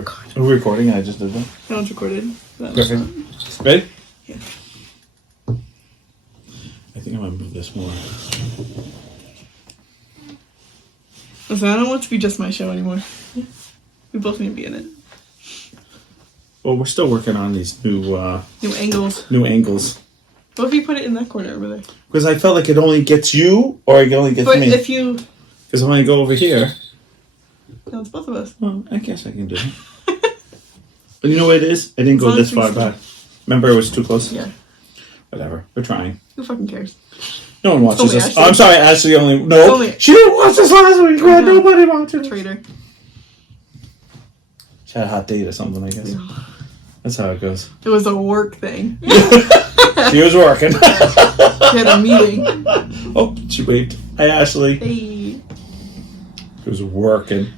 God. Are we recording? I just did that. No one's recorded. Perfect. Ready? Yeah. I think I'm gonna move this more. Listen, I don't want it to be just my show anymore. We both need to be in it. Well, we're still working on these new angles. New angles. What if you put it in that corner over there? Because I felt like it only gets you, or it only gets me. But if you... Because when I go over here... No, it's both of us. Well, I guess I can do it. But you know what it is? I didn't go this far back. Remember, it was too close? Yeah. Whatever. We're trying. Who fucking cares? No one watches this. Ashley. Oh, I'm sorry, Ashley only... No, she didn't watch this last week. Man. Nobody watched it. Traitor. She had a hot date or something, I guess. Yeah. That's how it goes. It was a work thing. She was working. She had a meeting. Oh, she waved. Hi, Ashley. Hey. She was working.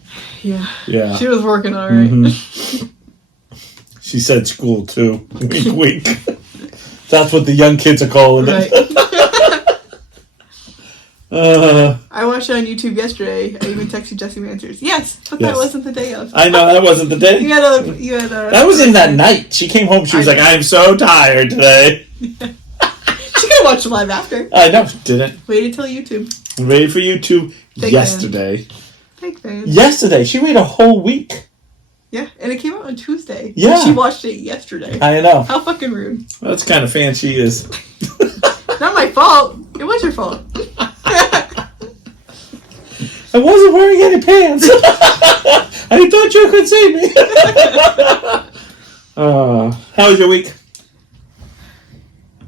Yeah. Yeah. She was working all right. Mm-hmm. She said school, too. Wink, wink. That's what the young kids are calling it. I watched it on YouTube yesterday. I even texted Jesse Mansers. Yes, but that wasn't the day of. I know, that wasn't the day. You had that was in that night. She came home, she was like, I'm so tired today. She could have watched it live after. I know, she didn't. Waited till YouTube. Waited for YouTube yesterday. Fake fan. Yesterday. She waited a whole week. Yeah, and it came out on Tuesday. Yeah. She watched it yesterday. I know. How fucking rude. Well, that's the kind of fan she is. Not my fault. It was your fault. I wasn't wearing any pants. I thought you could see me. How was your week?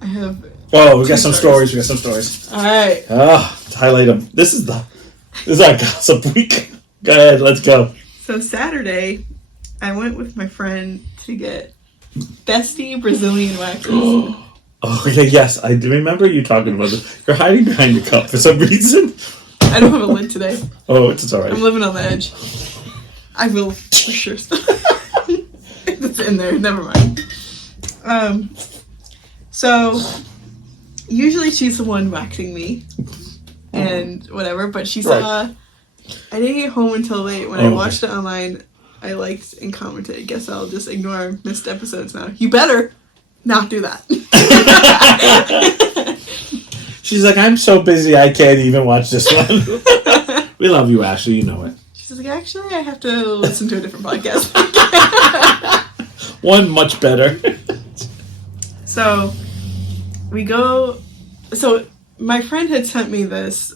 I have... Oh, we got some stories. All right. Highlight them. This is our gossip week. Go ahead, let's go. So Saturday, I went with my friend to get Bestie Brazilian waxes. Oh, okay, yes, I do remember you talking about this. You're hiding behind your cup for some reason. I don't have a lid today. Oh, it's all right. I'm living on the edge. I will for sure. It's in there. Never mind. So usually she's the one waxing me and whatever, but she saw. Right. I didn't get home until late. When I watched it online, I liked and commented. I guess I'll just ignore missed episodes now. You better not do that. She's like, I'm so busy I can't even watch this one. We love you, Ashley. You know it. She's like, actually, I have to listen to a different podcast. One much better. So, we go... So, my friend had sent me this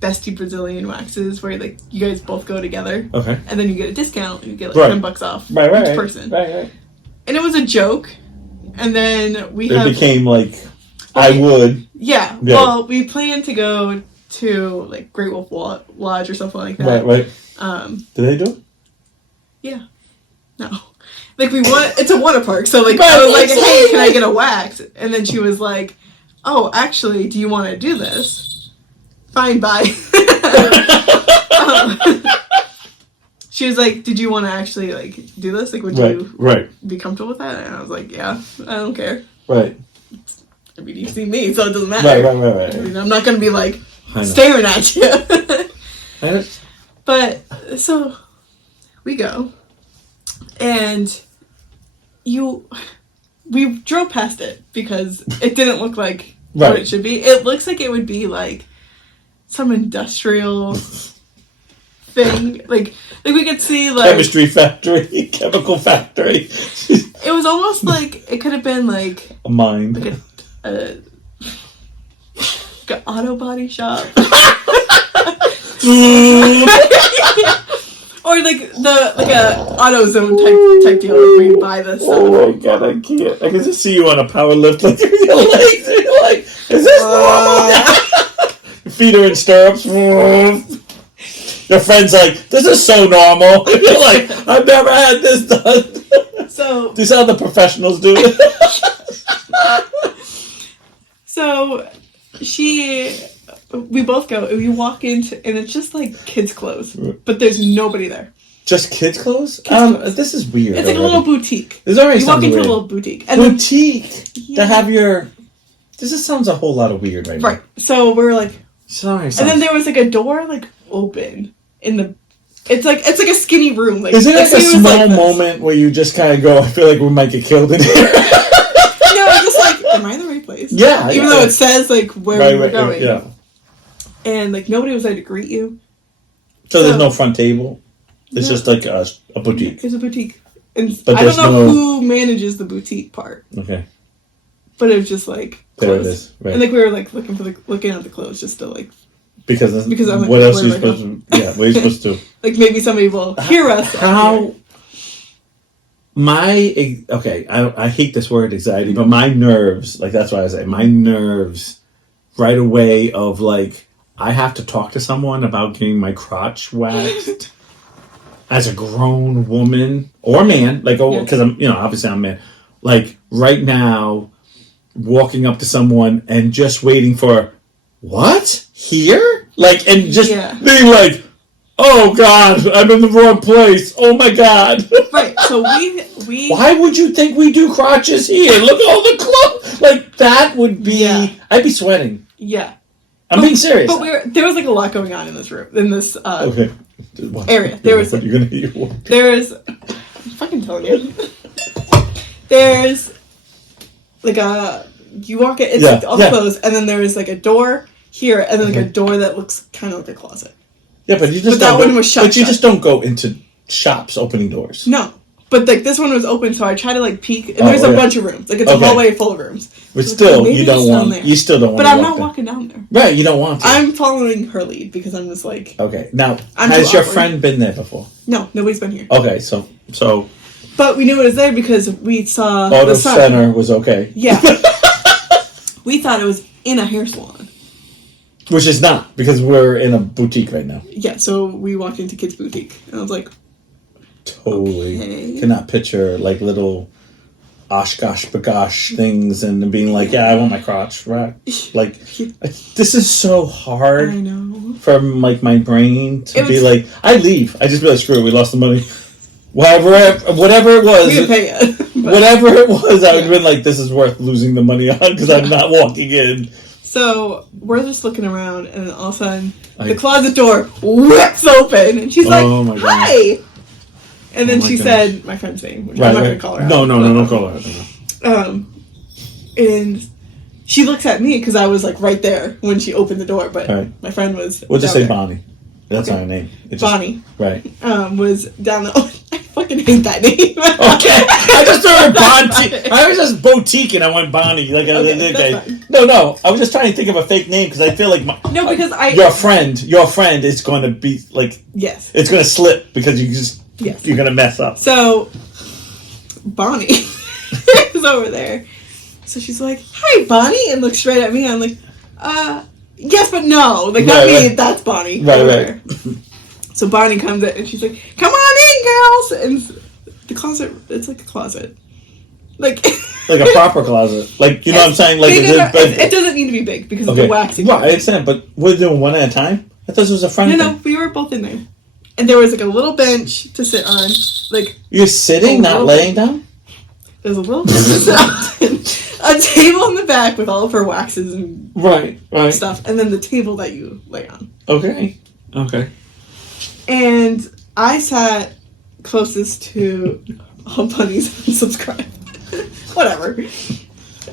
Bestie Brazilian waxes where like you guys both go together. Okay. And then you get a discount. You get like $10 off each person. Right. And it was a joke. And then it became like... I would. Yeah. Well, we planned to go to like Great Wolf Lodge or something like that. Right. Did they do it? Yeah. No. Like it's a water park, so like I was like, hey, can I get a wax? And then she was like, oh, actually, do you want to do this? Fine, bye. She was like, did you want to actually like do this? Like, would you be comfortable with that? And I was like, yeah, I don't care. Right. I mean, you see me, so it doesn't matter. Right. I mean, I'm not going to be, like, staring at you. But, so, we go. And we drove past it because it didn't look like what it should be. It looks like it would be, like, some industrial thing. Like we could see, like... Chemistry factory, chemical factory. It was almost like, it could have been, like... A mine. Like an auto body shop. Or like a AutoZone type deal where you buy this stuff. Oh my god, I can't. I can just see you on a power lift like your legs. You're like, is this normal? Your feet are in stirrups. Your friend's like, this is so normal. You're like, I've never had this done. So these are the professionals do it. So we both go, and we walk into, and it's just like kids' clothes, but there's nobody there. Just kids' clothes? Clothes. This is weird. It's like a little boutique. This already you walk into a little boutique. And boutique? To have your... This just sounds a whole lot of weird now. So we're like... Sorry. And then there was like a door like open in the It's like a skinny room. Like, isn't it a small like moment where you just kind of go, I feel like we might get killed in here? No, I'm just like, am I in the right place? Yeah. Even though it says like where we were going. Yeah. And like nobody was there to greet you. So there's no front table. It's just like a boutique. It's a boutique, and But I don't know who manages the boutique part. Okay. But it was just like There clothes. it is. Right. And like we were like looking at the clothes just to like. Because I'm like, what else are you supposed to? Yeah, what are you supposed to do? Like maybe somebody will hear us. How? I hate this word anxiety, but my nerves, like that's why I say my nerves, right away of like I have to talk to someone about getting my crotch waxed as a grown woman or man, like because I'm obviously I'm a man, like right now, walking up to someone and just waiting for what here, like and just being like. Oh God! I'm in the wrong place. Oh my God! Right. So we. Why would you think we do crotches here? Look at all the clothes. Like that would be. Yeah. I'd be sweating. Yeah. I'm being serious. But there was like a lot going on in this room, in this okay. area. There was. What you're gonna do? There's. I'm fucking telling you. There's like you walk it. It's like all closed, and then there's like a door here, and then like a door that looks kind of like a closet. Yeah, but you just that one was shut. But you just don't go into shops opening doors. No, but like this one was open, so I try to like peek. And there's a bunch of rooms. Like it's a hallway full of rooms. But so still, you don't want. You still don't want. But I'm not walking down there. Right, you don't want to. I'm following her lead because I'm just like. Okay, now has your friend been there before? No, nobody's been here. Okay, so. But we knew it was there because we saw. Auto Center was okay. Yeah. We thought it was in a hair salon. Which is not, because we're in a boutique right now. Yeah, so we walked into Kids Boutique, and I was like... Totally. Okay. Cannot picture, like, little oshkosh bagosh things and being like, yeah, I want my crotch wrapped. Like, this is so hard I know. for, like, my brain to be like, I leave. I just be like, screw it, we lost the money. Whatever it was. We didn't pay it. Whatever it was, I would have been like, this is worth losing the money on, because I'm not walking in. So, we're just looking around, and then all of a sudden, the closet door whips open, and she's like, hi! And then she said my friend's name, which I'm not going to call her out. No, don't call her out. And she looks at me, because I was, like, right there when she opened the door, but my friend was We'll just say Bonnie. That's our name. Bonnie. Right. Was down the... I fucking hate that name. Okay. I just heard Bonnie. I was just boutique and I went Bonnie. Like, okay. No. I was just trying to think of a fake name because I feel like your friend is going to be like... Yes. It's going to slip because you're going to mess up. So, Bonnie is over there. So she's like, hi, Bonnie, and looks straight at me. I'm like, yes, but no. Like, not me, that's Bonnie. Right. So Bonnie comes in and she's like, come on in, girls! And the closet, it's like a closet. Like a proper closet. Like, you know what I'm saying? Like it doesn't need to be big because of the waxing. Well, I understand, but we're doing one at a time? I thought this was a friend thing. No, we were both in there. And there was like a little bench to sit on. Like you're sitting, not laying down? There's a little bench to sit on. A table in the back with all of her waxes and stuff. And then the table that you lay on. Okay. And I sat closest to all Bonnie's unsubscribe. Whatever.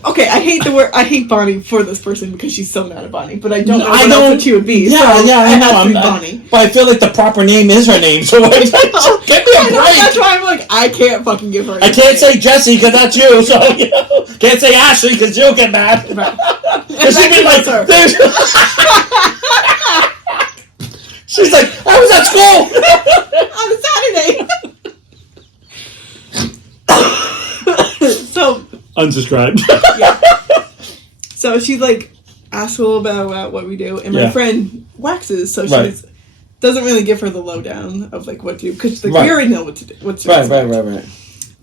Okay, I hate Bonnie for this person because she's so mad at Bonnie, but I don't know what she would be. Yeah, I know. I'm Bonnie. But I feel like the proper name is her name, so get me a break. That's why I'm like, I can't fucking give her a I can't say Jessie because that's you, so can't say Ashley because you'll get mad. Right. Because she'd be like, she's like, I was at school on a Saturday. So unsubscribed. Yeah. So she like asks a little bit about what we do, and my friend waxes, so she doesn't really give her the lowdown of like what to do because we already know what to do. Right.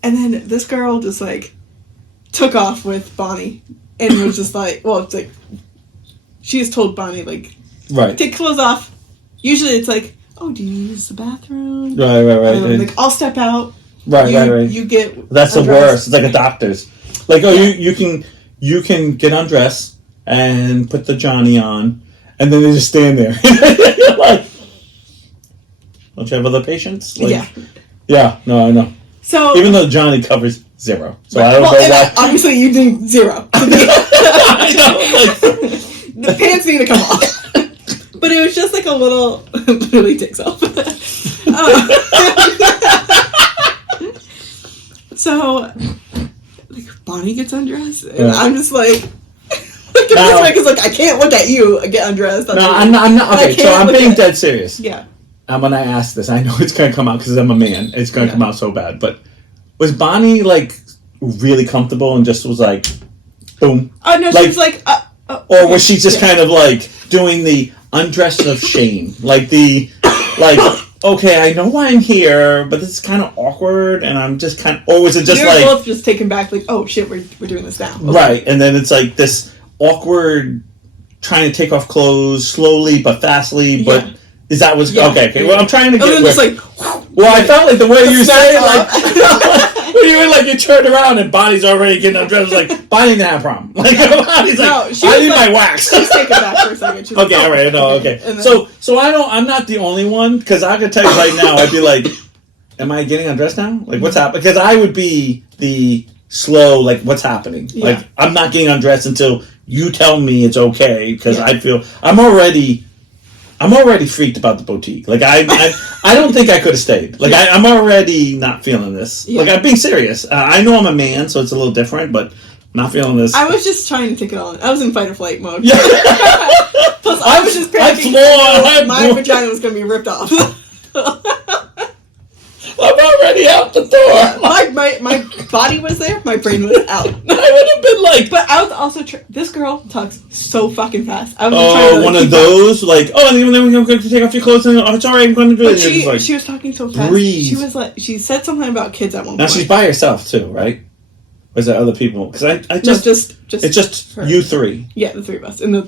And then this girl just like took off with Bonnie and was just like, well, it's like she has told Bonnie like, take clothes off. Usually it's like, oh, do you use the bathroom? Right. Like I'll step out. Right. You get that's undressed. The worst. It's like a doctor's. Like, oh, you can get undressed and put the Johnny on, and then they just stand there. You're like, Don't you have other patients? Yeah. Yeah, no, I know. So even though Johnny covers 0. So right. I don't know why. Obviously, you need 0. I know, the pants need to come off. But it was just like a little... literally takes off. So, like, Bonnie gets undressed, and I'm just like... Because like, I can't look at you get undressed. I'm not. Okay, so I'm being dead serious. Yeah. And when I ask this, I know it's going to come out because I'm a man. It's going to come out so bad. But was Bonnie, like, really comfortable and just was like, boom? Oh, no, she was like... or was she just kind of, like, doing the undress of shame? Like, okay, I know I'm here, but this is kind of awkward, and I'm just kind of... Or was it just You're both just taken back, like, oh, shit, we're doing this now. Okay. Right, and then it's like this awkward trying to take off clothes slowly but fastly, but... Yeah. Is that what's... Yeah. Okay. Well, I'm trying to get... just like... Well, I felt like the way you say it, like... when you were like, you turned around and Bonnie's already getting undressed, like, Bonnie didn't have a problem. Like, Bonnie's like, no, I need my wax. She's taking it back for a second. She's okay, all right, no, okay. Then, so I'm not the only one, because I can tell you right now, I'd be like, am I getting undressed now? Like, what's happening? Because I would be the slow, like, what's happening? Yeah. Like, I'm not getting undressed until you tell me it's okay, because I feel... I'm already freaked about the boutique. Like, I don't think I could have stayed. Like, I'm already not feeling this. Yeah. Like, I'm being serious. I know I'm a man, so it's a little different, but not feeling this. I was just trying to take it all in. I was in fight or flight mode. Yeah. Plus, I was just panicking. My vagina was going to be ripped off. I'm already out the door. My body was there. My brain was out. I would have been like... But I was also... this girl talks so fucking fast. I was trying to, one of those? Like, and then we're going to take off your clothes and it's all right, I'm going to do it. But she was talking so fast. Breathe. She was like... She said something about kids at one point. Now, she's by herself, too, right? Or is there other people? Because I just... No, just it's just her. You 3. Yeah, the 3 of us in the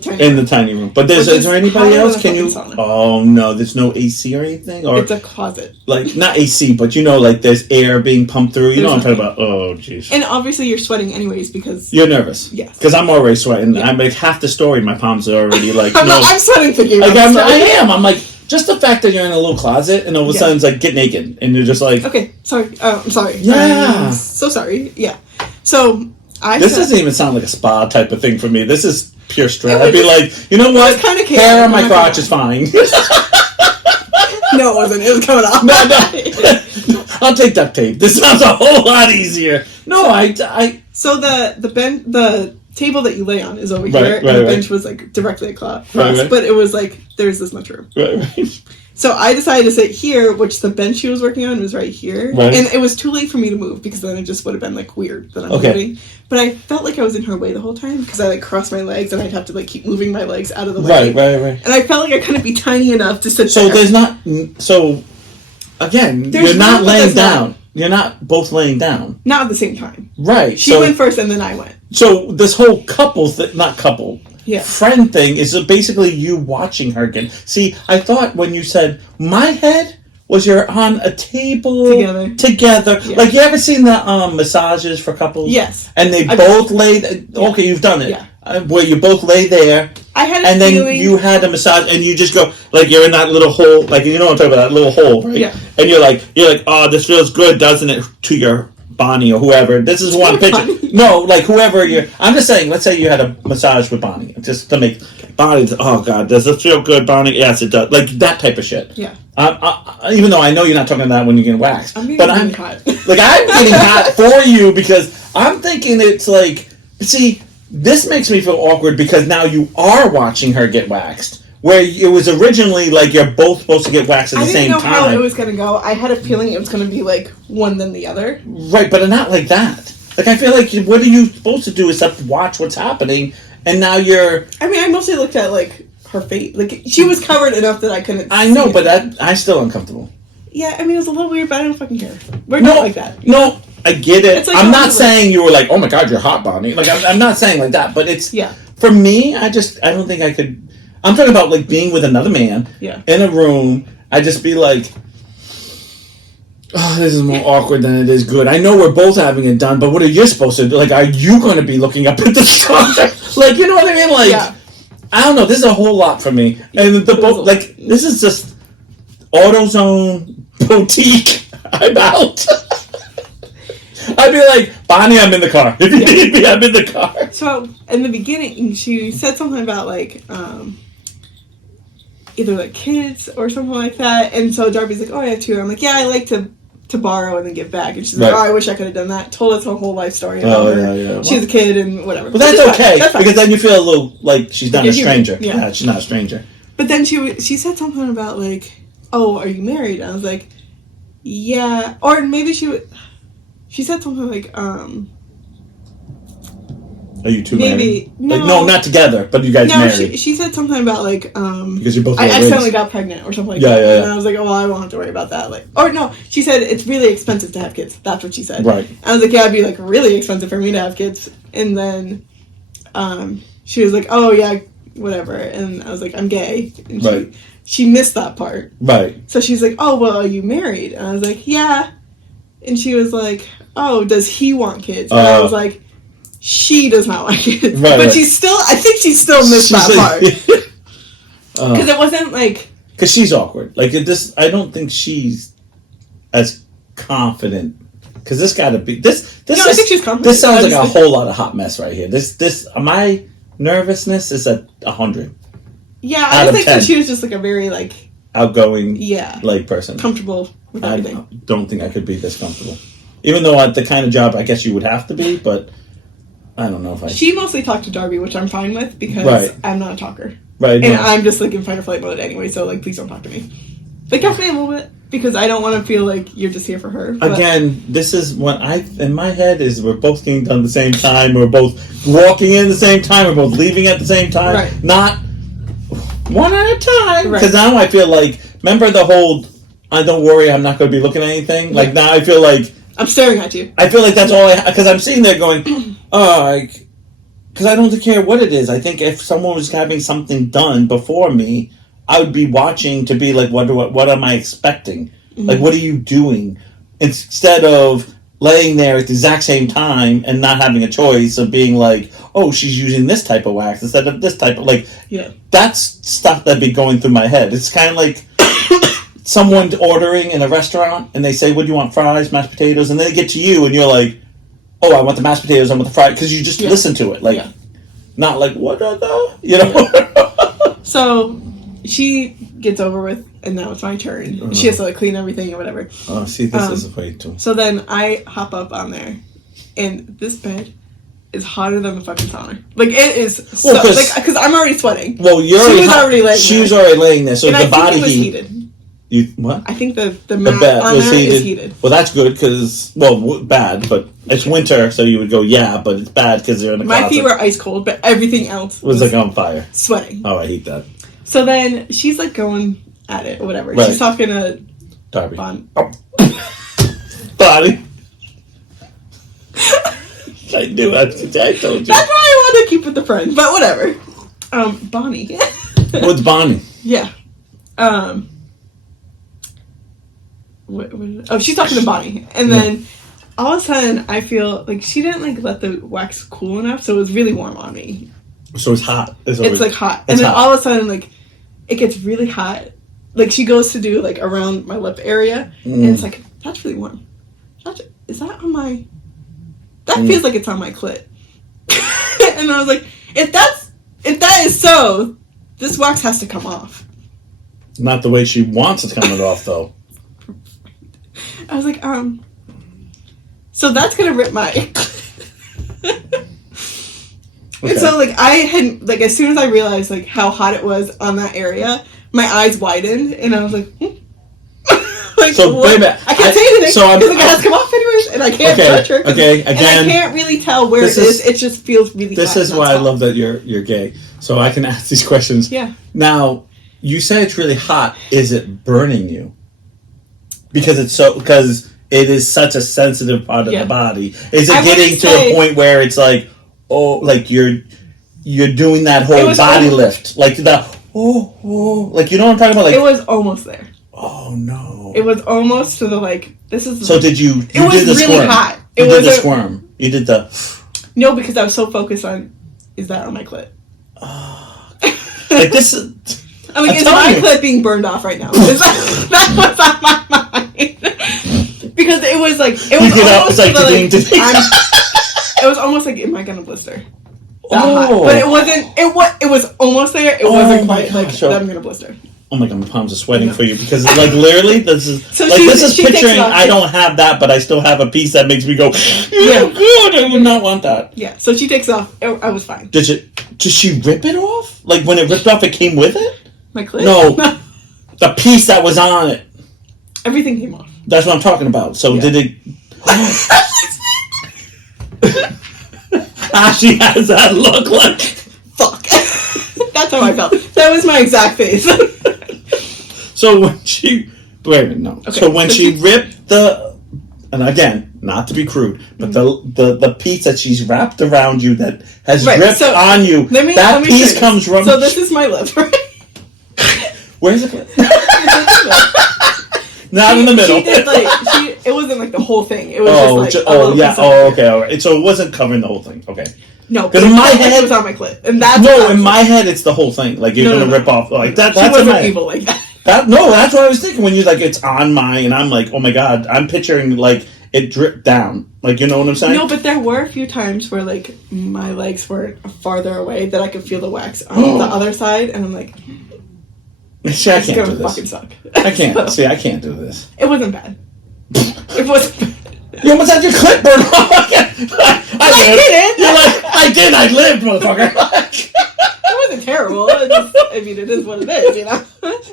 tiny room. But is there anybody else? Can you... Sauna. Oh, no. There's no AC or anything? Or it's a closet. Like, not AC, but like there's air being pumped through. You know what I'm talking about? Oh, jeez. And obviously you're sweating anyways because... You're nervous. Yes. Because I'm already sweating. Yeah. I'm like, half the story, my palms are already like... I'm sweating thinking about I am. I'm like... Just the fact that you're in a little closet and all of a sudden it's like, get naked. And you're just like... Okay, sorry. I'm sorry. Yeah. I'm so sorry. Yeah. So... This doesn't even sound like a spa type of thing for me. This is pure stress. I'd be like, you know what? Hair on my crotch is fine. No, it wasn't. It was coming off. No. I'll take duct tape. This sounds a whole lot easier. No, I. So the table that you lay on is over here, and the bench was like directly across. But it was like there's this much room. Right. So I decided to sit here, which the bench she was working on was right here. Right. And it was too late for me to move because then it just would have been like weird that I'm moving. But I felt like I was in her way the whole time because I like crossed my legs and I'd have to like keep moving my legs out of the way. Right. And I felt like I couldn't be tiny enough to sit there. So there's not... So, again, you're not laying down. You're not both laying down. Not at the same time. Right. She went first and then I went. So this whole friend thing is basically you watching her again. See, I thought when you said my head was you're on a table together. Yeah. Like you ever seen the massages for couples? Yes. And they both lay. Okay, you've done it. Yeah. Where you both lay there. I had and then you had a massage, and you just go like you're in that little hole, like you know what I'm talking about, that little hole, right? Yeah. And you're like, oh, this feels good, doesn't it? To your Bonnie or whoever. This is one picture. No, like whoever you're. I'm just saying. Let's say you had a massage with Bonnie, just to make Bonnie. Oh God, does it feel good, Bonnie? Yes, it does. Like that type of shit. Yeah. Even though I know you're not talking about when you're getting waxed, I'm getting hot. Like I'm getting hot for you because I'm thinking it's like. See, this makes me feel awkward because now you are watching her get waxed. Where it was originally like you're both supposed to get waxed at the same time. I didn't know how it was going to go. I had a feeling it was going to be like one then the other. Right, but not like that. Like I feel like what are you supposed to do except watch what's happening, and now you're... I mean, I mostly looked at like her face. Like she was covered enough that I couldn't. I know, but I'm still uncomfortable. Yeah, I mean it was a little weird, but I don't fucking care. We're not like that. No, I get it. Like I'm not saying you were like, oh my God, you're hot, Bonnie. Like I'm not saying like that, but it's for me. I don't think I could. I'm talking about like being with another man in a room. I'd just be like, oh, this is more awkward than it is good. I know we're both having it done, but what are you supposed to do? Like, are you going to be looking up at the star? Like, you know what I mean? Like, I don't know. This is a whole lot for me. And the both, like, this is just AutoZone boutique, I'm out. I'd be like, Bonnie, I'm in the car. If you need me, I'm in the car. So in the beginning, she said something about like either like kids or something like that, and so Darby's like, oh, I have two. I'm like, yeah, I like to borrow and then give back, and she's like, oh, I wish I could have done that. Told us her whole life story about her. Yeah. She's a kid and whatever. Well, that's okay, because then you feel a little like she's not a stranger. Yeah, she's not a stranger. But then she said something about like, oh, are you married? I was like, yeah, or maybe she said something like, are you two maybe married? No. Like, no, not together, but you guys married. She said something about like because you both I accidentally got pregnant or something like that. And I was like, oh, well, I won't have to worry about that. Like, or no, she said it's really expensive to have kids. That's what she said. Right. I was like, yeah, it'd be like really expensive for me to have kids. And then she was like, oh yeah, whatever. And I was like, I'm gay. And she missed that part. Right. So she's like, oh, well, are you married? And I was like, yeah. And she was like, oh, does he want kids? And I was like, she does not like it. Right, but I think she still missed that part. Because it wasn't like... Because she's awkward. Like, I don't think she's as confident. Because this got to be... I think she's confident. This sounds like a whole lot of hot mess right here. My nervousness is at 100. Yeah, I think that she was just like a very like... outgoing like person. Comfortable with everything. I don't think I could be this comfortable. Even though the kind of job I guess you would have to be, but... I don't know if She mostly talked to Darby, which I'm fine with because I'm not a talker. Right. And I'm just like in fight or flight mode anyway, so like please don't talk to me. Like talk to me a little bit because I don't want to feel like you're just here for her. But... Again, this is what in my head is we're both getting done at the same time, we're both walking in at the same time, we're both leaving at the same time. Right. Not one at a time. Because now I feel like, remember the whole don't worry, I'm not going to be looking at anything? Like now I feel like I'm staring at you. I feel like that's all because I'm sitting there going, because I don't care what it is. I think if someone was having something done before me, I would be watching to be like, what am I expecting? Mm-hmm. Like, what are you doing? Instead of laying there at the exact same time and not having a choice of being like, oh, she's using this type of wax instead of this type of, like, that's stuff that'd be going through my head. It's kind of like someone ordering in a restaurant and they say, what do you want, fries, mashed potatoes? And then they get to you and you're like, oh, I want the mashed potatoes, I want the fries, because you just listen to it. Like, not like, what are the, you know? So, she gets over with, and now it's my turn. She has to like clean everything or whatever. Oh, see, this is a way too. So then I hop up on there, and this bed is hotter than the fucking sauna. Like, it is so, like, because I'm already sweating. Well, she was already laying there, so and the body was heated. What? I think the mat on there is heated. Well, that's good because, bad, but it's winter, so you would go, but it's bad because they're in the closet. My feet were ice cold, but everything else was like on fire. Sweating. Oh, I hate that. So then she's like going at it or whatever. Right. She's talking to Darby. Bonnie. I knew it. I told you. That's why I wanted to keep with the friend, but whatever. Bonnie. What's Bonnie? Yeah. She's talking to Bonnie, and then all of a sudden I feel like she didn't like let the wax cool enough, so it was really warm on me. So it's hot. It's like hot, and then all of a sudden like it gets really hot. Like she goes to do like around my lip area, and it's like that's really warm. Is that on my? That feels like it's on my clit. And I was like, if that is so, this wax has to come off. Not the way she wants it coming off, though. I was like, so that's gonna rip my. And so, like, I had, like, as soon as I realized, like, how hot it was on that area, my eyes widened, and I was like, like, so, wait a minute. I can't say anything, because it has to come off anyways, and I can't touch her. Okay, again. And I can't really tell where it is. It just feels really hot. This is why I love that you're gay. So I can ask these questions. Yeah. Now, you say it's really hot. Is it burning you? Because it is such a sensitive part of the body. Is it getting to a point where it's like, oh, like you're doing that whole body lift, like like you know what I'm talking about? Like it was almost there. Oh no! It was almost to the like. This is. So did you? It was really squirm. hot. You did the squirm. You did the. No, because I was so focused on. Is that on my clit? Like this. I'm like, is my clit being burned off right now? That was on my mind. Because it was like, it was almost like, am I gonna blister? Hot. But it wasn't. It was almost there. It wasn't quite like that. I'm gonna blister. Oh my god, my palms are sweating for you because like literally this is picturing. I don't have that, but I still have a piece that makes me go. Yeah, good. I would not want that. Yeah. So she takes it off. I was fine. Did she rip it off? Like when it ripped off, it came with it. My clit? No, the piece that was on it. Everything came off. That's what I'm talking about. So did it? She has that look like fuck. That's how I felt. That was my exact face. So when she she ripped the, and again, not to be crude, but the piece that she's wrapped around you that has ripped on you, that piece comes from. So this is my lip, right? Where's the clip? Not in the middle. It wasn't like the whole thing. It was just like okay, all right. So it wasn't covering the whole thing. Okay. No, because in my head it was on my clit, and that's in my head it's the whole thing. Like you're gonna rip off like that. That's wasn't evil like that. That's what I was thinking when you're like it's on mine, and I'm like, oh my god, I'm picturing like it dripped down. Like you know what I'm saying? No, but there were a few times where like my legs were farther away that I could feel the wax on the other side, and I'm like. See, I can't do this. Fucking suck. I can't. See, I can't do this. It wasn't bad. It wasn't bad. You almost had your clip burned off. I did. You're like, I did. I lived, motherfucker. It wasn't terrible. It is what it is, you know?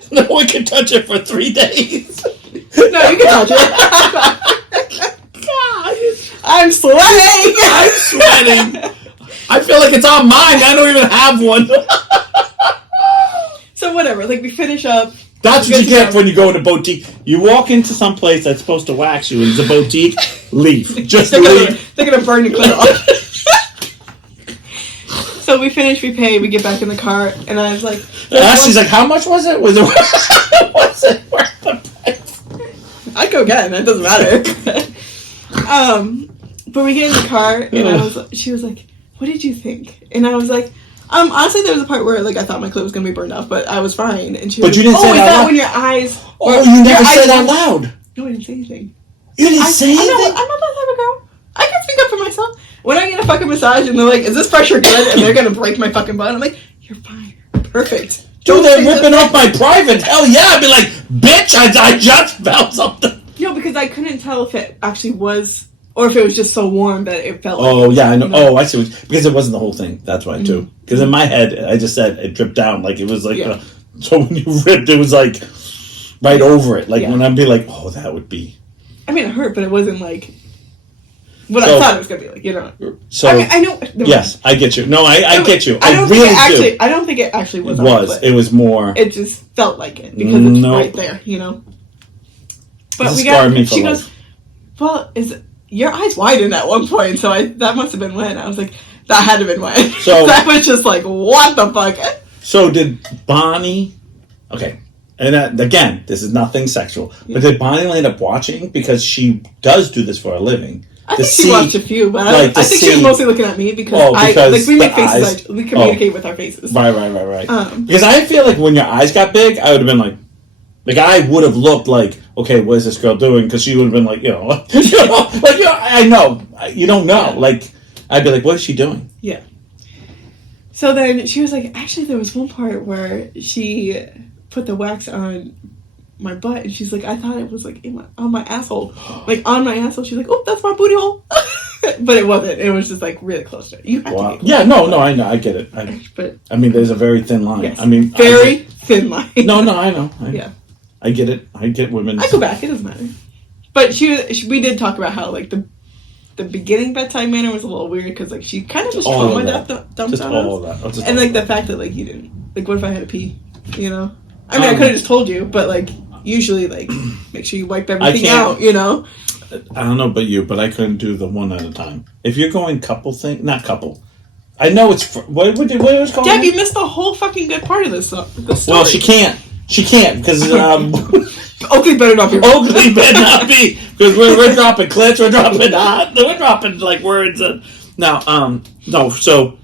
No one can touch it for 3 days. No, you can touch it. God, I'm sweating. I'm sweating. I feel like it's on mine. I don't even have one. So whatever, like we finish up. That's what you get when you go in a boutique. You walk into some place that's supposed to wax you, and it's a boutique. Leave. Just leave. They're gonna burn your clit off. So we finish, we pay, we get back in the car, and I was like, she's like, how much was it? Was it worth the price? I'd go again. It doesn't matter. But we get in the car, and she was like, what did you think? And I was like. Honestly, there was a part where like I thought my clit was gonna be burned off, but I was fine. And she was you didn't say it out loud? When your eyes? You never said out loud. No, I didn't say anything. You didn't say anything. I'm not that type of girl. I can speak up for myself. When I get a fucking massage and they're like, "Is this pressure good?" and they're gonna break my fucking butt, I'm like, "You're fine, perfect." Dude, they're ripping off my private. Hell yeah! I'd be like, "Bitch, I just felt something." No, because I couldn't tell if it actually was. Or if it was just so warm that it felt yeah, I know. Oh, I see. Because it wasn't the whole thing. That's why, too. Because in my head, I just said it dripped down. Like, it was like... so when you ripped, it was like right over it. Like, when I'd be like, oh, that would be... I mean, it hurt, but it wasn't like... What I thought it was going to be like, you know? So, I mean, I know... Yes, I get you. No, I get you. I don't think it actually was. It was more... It just felt like it. Because it's right there, you know? But we got... She goes, well, your eyes widened at one point, so that must have been when. I was like, that had to have been when. So that was just like, what the fuck? So did Bonnie... Okay. And again, this is nothing sexual. But did Bonnie end up watching? Because she does do this for a living. I think she watched a few, but I think she was mostly looking at me because we make faces. We communicate with our faces. Right. Because I feel like when your eyes got big, I would have been like I would have looked like, okay, what is this girl doing? Because she would have been like, I know. You don't know. Like, I'd be like, what is she doing? Yeah. So then she was like, actually, there was one part where she put the wax on my butt, and she's like, I thought it was like on my asshole. Like, on my asshole. She's like, oh, that's my booty hole. But it wasn't. It was just like really close to it. You have to yeah, no, I know. I get it. I mean, there's a very thin line. Yes, I mean, very thin line. No, I know. Yeah. I get it. I get women. I go back. It doesn't matter. But we did talk about how like the beginning bedtime manner was a little weird because like she kind of just trauma dumped on us. And like the fact that like you didn't like, what if I had to pee? You know. I mean, I could have just told you, but like usually like make sure you wipe everything out. You know. I don't know about you, but I couldn't do the one at a time. If you're going couple thing, not couple. I know it's what it was called. Deb, you missed the whole fucking good part of this story. Well, she can't because Oakley better not be. Oakley better not be because we're dropping clips, we're dropping like words. Now, no. So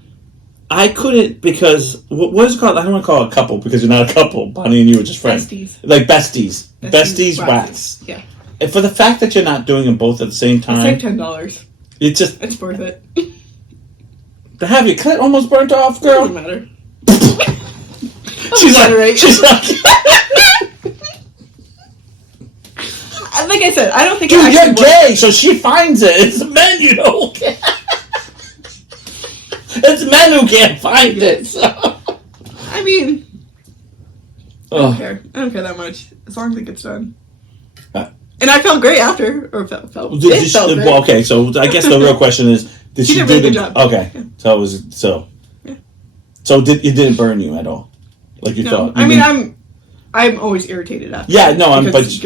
I couldn't because what is it called? I don't want to call it a couple because you're not a couple. Bonnie and you are just friends. Besties. Like besties wax. Yeah. And for the fact that you're not doing them both at the same time, it's like $10. It's worth it. To have your clit almost burnt off, girl. Doesn't matter. She's like, like I said, I don't think. Dude, you're gay, so she finds it. It's men you don't get. It's men who can't find it. So. I mean, I don't care. I don't care that much as long as it gets done. And I felt great after, or felt great. Well, okay, so I guess the real question is, did she do a really good job? Okay, yeah. So it was Yeah. So it didn't burn you at all, like you thought. I mean, I'm always irritated after. Yeah, no, because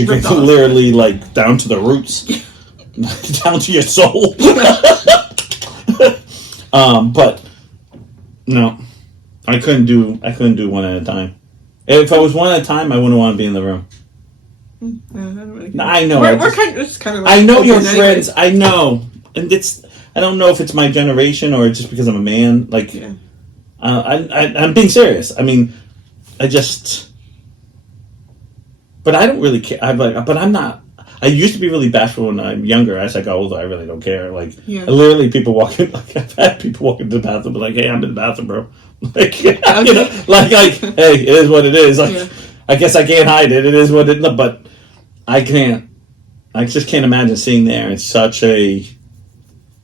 you're literally like down to the roots, down to your soul. But no, I couldn't do one at a time. If I was one at a time, I wouldn't want to be in the room. I don't really care. I know. We're kind of like I know your friends. I know, and I don't know if it's my generation or just because I'm a man. Like, yeah. I'm being serious. I mean, but I don't really care. But I'm not. I used to be really bashful when I'm younger. As I got older, I really don't care. Like, literally, people walking. Like, I've had people walk into the bathroom, but like, "Hey, I'm in the bathroom, bro." Like, okay. You know, like, hey, it is what it is. Like, I guess I can't hide it. It is what it is. But I can't. I just can't imagine sitting there in such a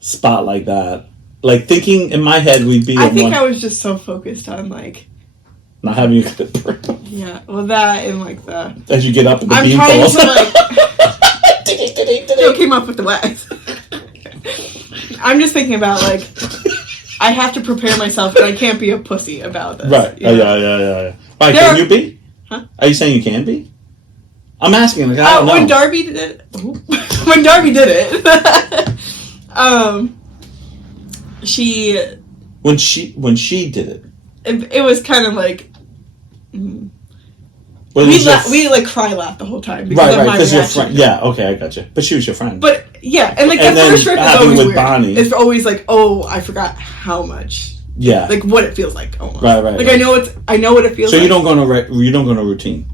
spot like that. Like, thinking in my head, we'd be. I think I was just so focused on like. Not having you clip. Yeah, well, that and like the. As you get up, and the I'm beam trying falls. to like. Still came up with the wax. I'm just thinking about like. I have to prepare myself, but I can't be a pussy about this. Right. You know? Yeah. Why can you be? Huh? Are you saying you can be? I'm asking. Like, I don't know. When Darby did it. She. When she did it. It was kind of like. Well, we like cry laugh the whole time because of my reaction. Your friend. Yeah, okay, I got you. But she was your friend. But yeah, and like and that first trip is always weird. Bonnie. It's always like, oh, I forgot how much. Yeah. Like what it feels like. Almost. Right. Like I know what it feels. So like. you don't go on a routine.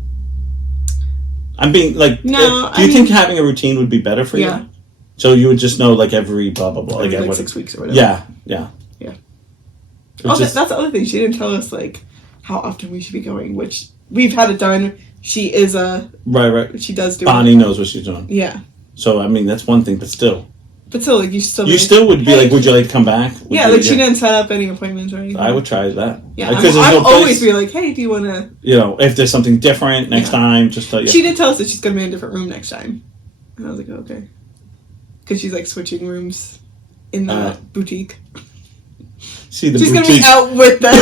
I'm being like. No. Do you think having a routine would be better for you? Yeah. So you would just know like every blah blah blah. Like 6 weeks or whatever. Yeah. That's the other thing. She didn't tell us like how often we should be going, which we've had it done. She is a right. She does do. Bonnie knows what she's doing. Yeah. So I mean that's one thing, but still. Like you still would be like, would you like to come back? She didn't set up any appointments or anything. I would try that. Yeah, I'll always be like, hey, do you want to? You know, if there's something different next time, just tell you. She did tell us that she's gonna be in a different room next time, and I was like, okay, because she's like switching rooms in the boutique. She's gonna be out with them.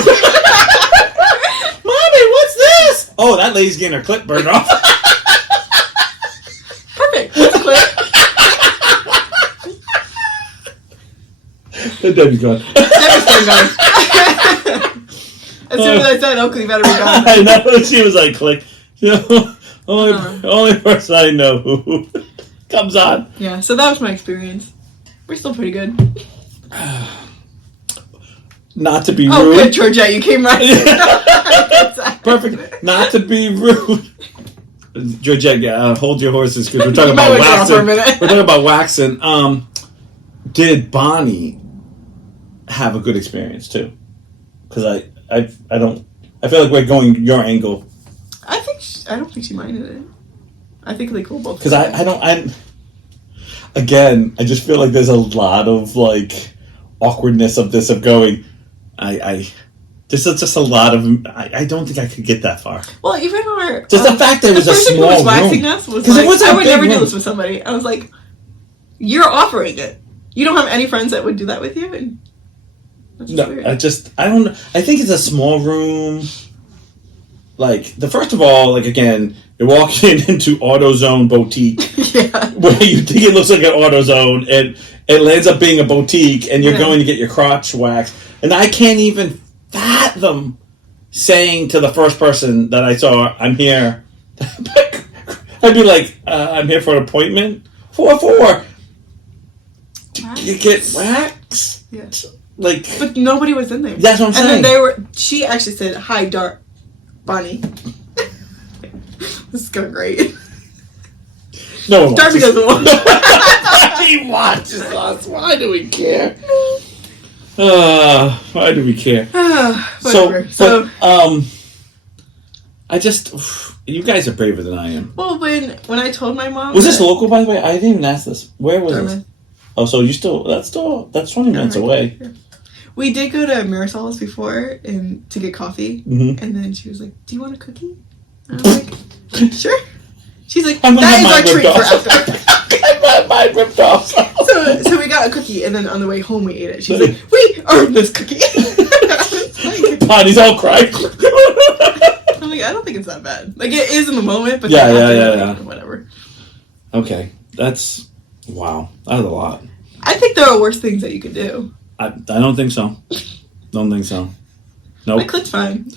Mommy, what's this? Oh, that lady's getting her clip burned off. Perfect. Clip. Debbie's gone. Debbie's gone. As soon as I said, Oakley better be gone. I know. She was like, click. You know, only person I know who comes on. Yeah, so that was my experience. We're still pretty good. Not to be rude. Oh, good, Georgette, you came right. Perfect. Not to be rude. Georgette, hold your horses because we're talking about waxing. We're talking about waxing. Did Bonnie have a good experience too? Because I feel like we're going your angle. I don't think she minded it. I think they cool both. Because I just feel like there's a lot of like awkwardness of going. This is just a lot of. I don't think I could get that far. Well, even our the fact that it was a small room. The person who was waxing us was like, I would never do this with somebody. I was like, you're offering it. You don't have any friends that would do that with you. And no, weird. I don't know. I think it's a small room. Like first of all, like again, you're walking into AutoZone boutique, where you think it looks like an AutoZone, and it ends up being a boutique, and you're going to get your crotch waxed. And I can't even fathom saying to the first person that I saw, I'm here. I'd be like, I'm here for an appointment. For? You get waxed? Yeah. like. But nobody was in there. That's what I'm saying. And then she actually said, "Hi, Dark Bonnie." This is going great. No one Darby doesn't watch. He watches us. Why do we care? Why do we care? So, I just, you guys are braver than I am. Well, when I told my mom, was this local, by the way? I didn't even ask this. Where was this? Oh, so you that's 20 minutes away. Sure. We did go to Marisol's before to get coffee, and then she was like, "Do you want a cookie?" And I was like, "Sure." She's like, "That is our treat for after." I had mine ripped off. So we got a cookie, and then on the way home we ate it. She's like, "We earned this cookie." Bonnie's all crying. I'm like, I don't think it's that bad. Like, it is in the moment, but yeah. Whatever. Okay, wow. That's a lot. I think there are worse things that you could do. I don't think so. Don't think so. Nope. My clit's fine.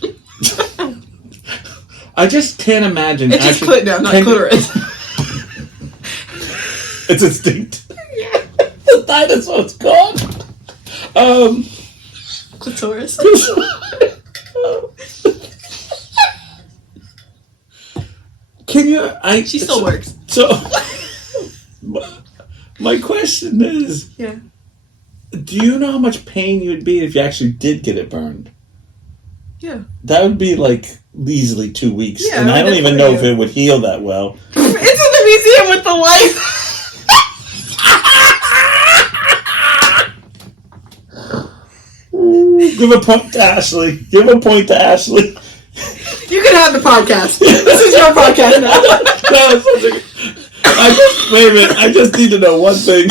I just can't imagine. It's just clit now, not clitoris. It's extinct. Yeah. The dinosaur's gone. Clitoris. Can you? She still works. So, my question is, yeah. Do you know how much pain you would be if you actually did get it burned? Yeah. That would be like easily 2 weeks, yeah, and I don't even know if it would heal that well. It's in the museum with the lights. Give a point to Ashley. Give a point to Ashley. You can have the podcast. This is your podcast now. Wait a minute. I just need to know one thing.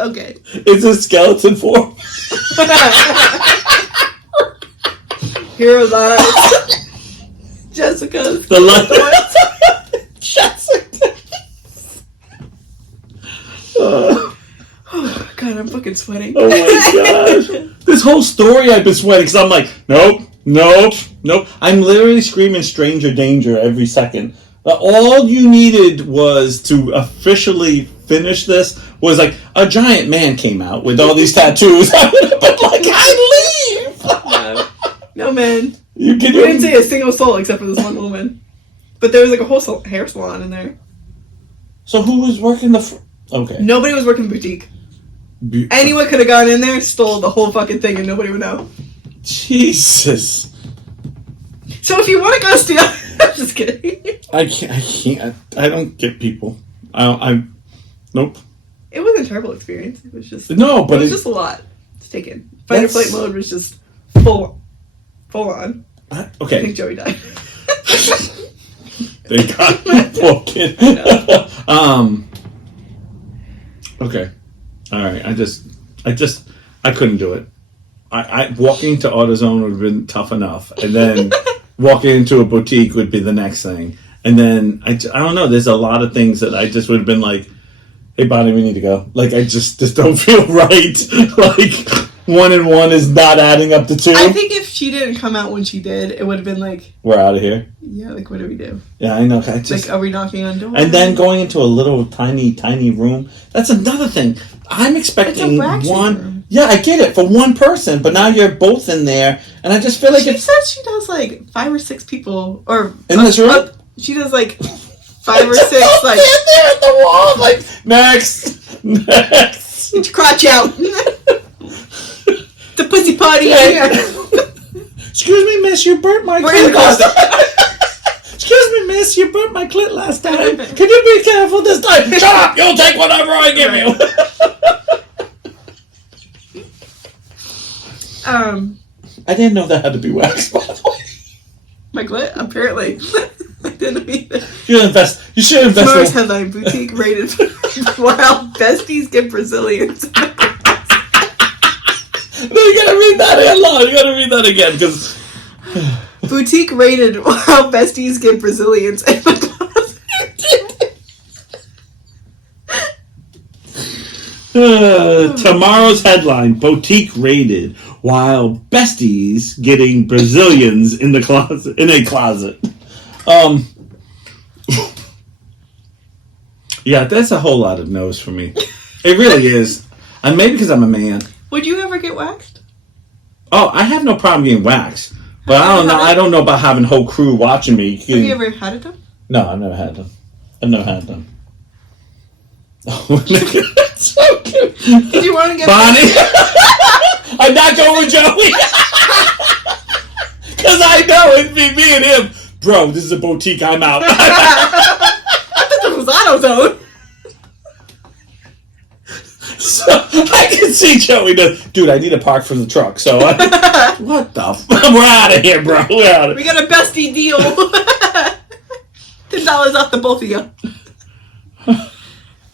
Okay. Is this skeleton form? Here are lights. Jessica. The light. Jessica. Oh, God, I'm fucking sweating. Oh, my gosh. This whole story I've been sweating because I'm like, nope. I'm literally screaming stranger danger every second. All you needed was to officially finish this was like a giant man came out with all these tattoos. I would have been like, I leave. No, man. You We didn't see a single soul except for this one woman. But there was like a whole hair salon in there. So who was working okay. Nobody was working boutique. Anyone could have gone in there, stole the whole fucking thing, and nobody would know. Jesus. So if you want to go steal, I'm just kidding. I can't. I don't get people. Nope. It wasn't a terrible experience. It was just no, but it was just a lot to take in. Fight or flight mode was just full on. Okay. I think Joey died. They got poor kid. Okay. All right. I couldn't do it. I walking to AutoZone would have been tough enough, and then walking into a boutique would be the next thing. And then I don't know. There's a lot of things that I just would have been like, "Hey, Bonnie, we need to go." Like I just don't feel right. Like 1 and 1 is not adding up to 2. I think if she didn't come out when she did, it would have been like, we're out of here. Yeah, like what do we do? Yeah, I know. Like, are we knocking on doors? And then going into a little tiny room. That's another thing. I'm expecting one. Room. Yeah, I get it for one person, but now you're both in there, and I just feel like she says she does like 5 or 6 people, or in this room. She does like 5 or 6, like there at the wall, like next. Get your crotch out. The pussy party here. Excuse me, miss, you burnt my clit last time. Excuse me, miss, you burnt my clit last time. Can you be careful this time? Shut up! You'll take whatever I give you. I didn't know that had to be waxed, by the way. My clit? Apparently. I didn't either. You should invest. Tomorrow's headline: boutique rated while besties get Brazilians. No, you gotta read that again. You gotta read that again because boutique rated while besties get Brazilians. Tomorrow's headline: boutique raided while besties getting Brazilians in a closet. Yeah, that's a whole lot of no's for me. It really is. And maybe because I'm a man. Would you ever get waxed? Oh, I have no problem getting waxed. But I don't know. I don't know about having a whole crew watching me. Have you ever had it done? No, I've never had them. Oh, that's so cute. Did you want to get Bonnie? I'm not going with Joey. Because I know it'd be me and him. Bro, this is a boutique. I'm out. I thought this was AutoZone. So I can see Joey. Dude, I need a park for the truck. So what the? We're out of here, bro. We're out of. We got a bestie deal. $10 off the both of you.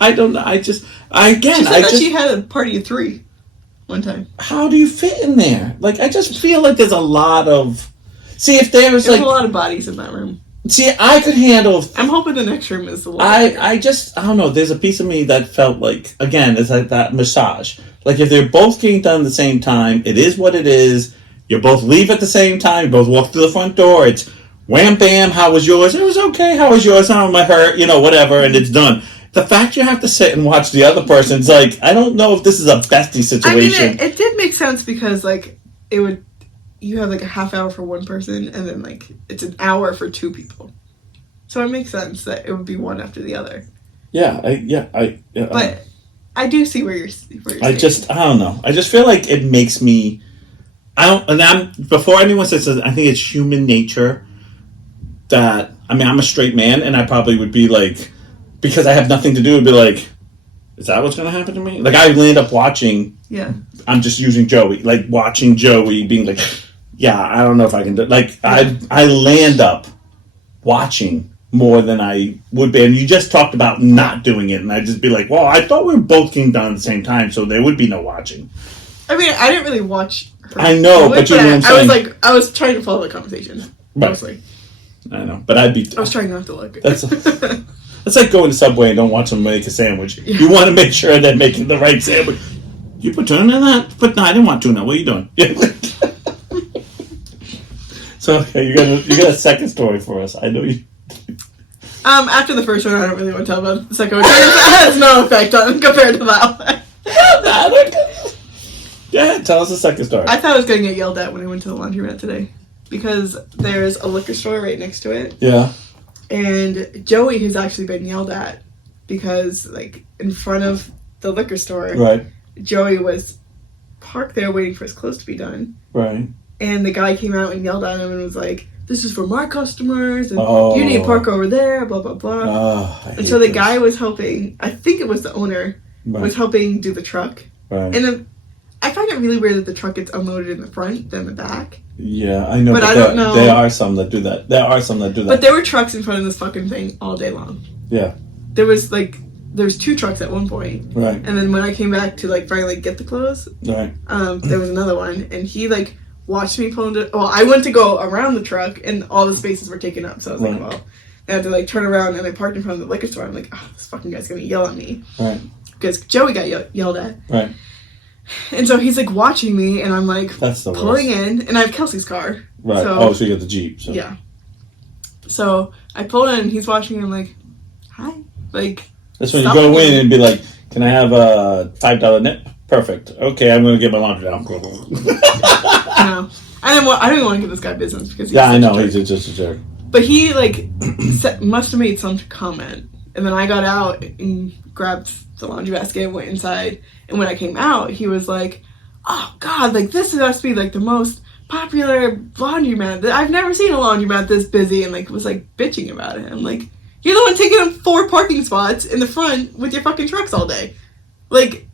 I don't know. She said she had a party of 3 one time. How do you fit in there? Like, I just feel like there's a lot of. See, if there's a like lot of bodies in that room. See, I could handle. I'm hoping the next room is the one. I don't know. There's a piece of me that felt like, again, it's like that massage. Like, if they're both getting done at the same time, it is what it is. You both leave at the same time. You both walk through the front door. It's wham, bam. How was yours? It was okay. How was yours? I don't hurt. Whatever, and it's done. The fact you have to sit and watch the other person's like, I don't know if this is a bestie situation. I mean, it did make sense because like it would. You have like a half hour for one person, and then like it's an hour for 2 people. So it makes sense that it would be one after the other. Yeah. But I do see where you're. I don't know. I just feel like it makes me. Before anyone says this, I think it's human nature that I'm a straight man, and I probably would be like, because I have nothing to do, would be like, is that what's going to happen to me? Like I land up watching. Yeah. I'm just using Joey, like watching Joey being like, yeah, I don't know if I can do. Like I land up watching more than I would be, and you just talked about not doing it, and I'd just be like, well, I thought we were both getting done at the same time, so there would be no watching. I mean, I didn't really watch her. I know, but you know what I'm saying. I was trying to follow the conversation, mostly. Right. I know, but I was trying not to look. That's like going to Subway and don't watch them make a sandwich. Yeah. You want to make sure they're making the right sandwich. You put tuna in that? But no, I didn't want tuna. What are you doing? So okay, you got a second story for us. I know you. After the first one, I don't really want to tell about the second one. It has no effect on compared to that one. Yeah, tell us the second story. I thought I was going to get yelled at when I went to the laundromat today because there's a liquor store right next to it. Yeah. And Joey has actually been yelled at because, like, in front of the liquor store, right? Joey was parked there waiting for his clothes to be done. Right. And the guy came out and yelled at him and was like, this is for my customers, and you need to park over there, blah, blah, blah. And so the guy was helping, I think it was the owner, was helping do the truck. Right. And then I find it really weird that the truck gets unloaded in the front than the back. Yeah, I know. But I don't know. There are some that do that. But there were trucks in front of this fucking thing all day long. Yeah. There's 2 trucks at one point. Right. And then when I came back to like finally get the clothes, right. There was another one, and he like watched me pull into. Well, I went to go around the truck, and all the spaces were taken up. So I was like, well, I had to like turn around, and I parked in front of the liquor store. I'm like, oh, this fucking guy's gonna yell at me. Right. Because Joey got yelled at. Right. And so he's like watching me, and I'm like pulling worst. In, and I have Kelsey's car. Right. So you got the Jeep. So. Yeah. So I pull in, and he's watching, and I'm like, hi. Like. That's when you go in and be like, can I have a $5 nip? Perfect. Okay, I'm going to get my laundry down. No. I don't even want to give this guy business because he's I know. He's just a jerk. But he, like, must have made some comment. And then I got out and grabbed the laundry basket and went inside. And when I came out, he was like, oh, God, like, this has to be, like, the most popular laundromat. I've never seen a laundromat this busy. And, like, was, like, bitching about it. I'm like, you're the one taking up 4 parking spots in the front with your fucking trucks all day. Like,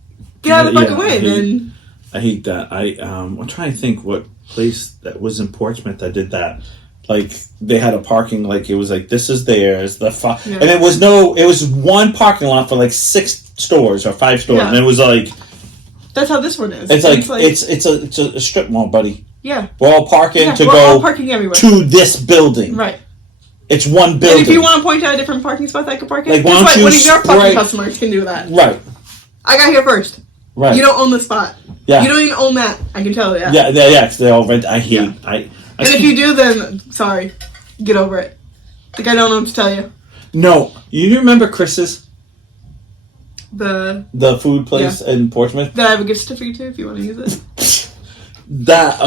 get out of the fucking way, I hate that. I'm trying to think what place that was in Portsmouth that did that. Like, they had a parking, like, it was like, this is theirs. And it was one parking lot for like 6 stores or 5 stores. Yeah. And it was like. That's how this one is. It's a strip mall, buddy. Yeah. We're all parking all parking everywhere. To this building. Right. It's one building. And if you want to point out a different parking spot that I could park in, like, why don't you one of your fucking customers can do that. Right. I got here first. Right. You don't own the spot. Yeah. You don't even own that. I can tell you. Yeah, because they all rent. I hate. Yeah. And if you do, then sorry, get over it. Like, I don't know what to tell you. No, you remember Chris's? The food place in Portsmouth. That I have a gift certificate to if you want to use it. That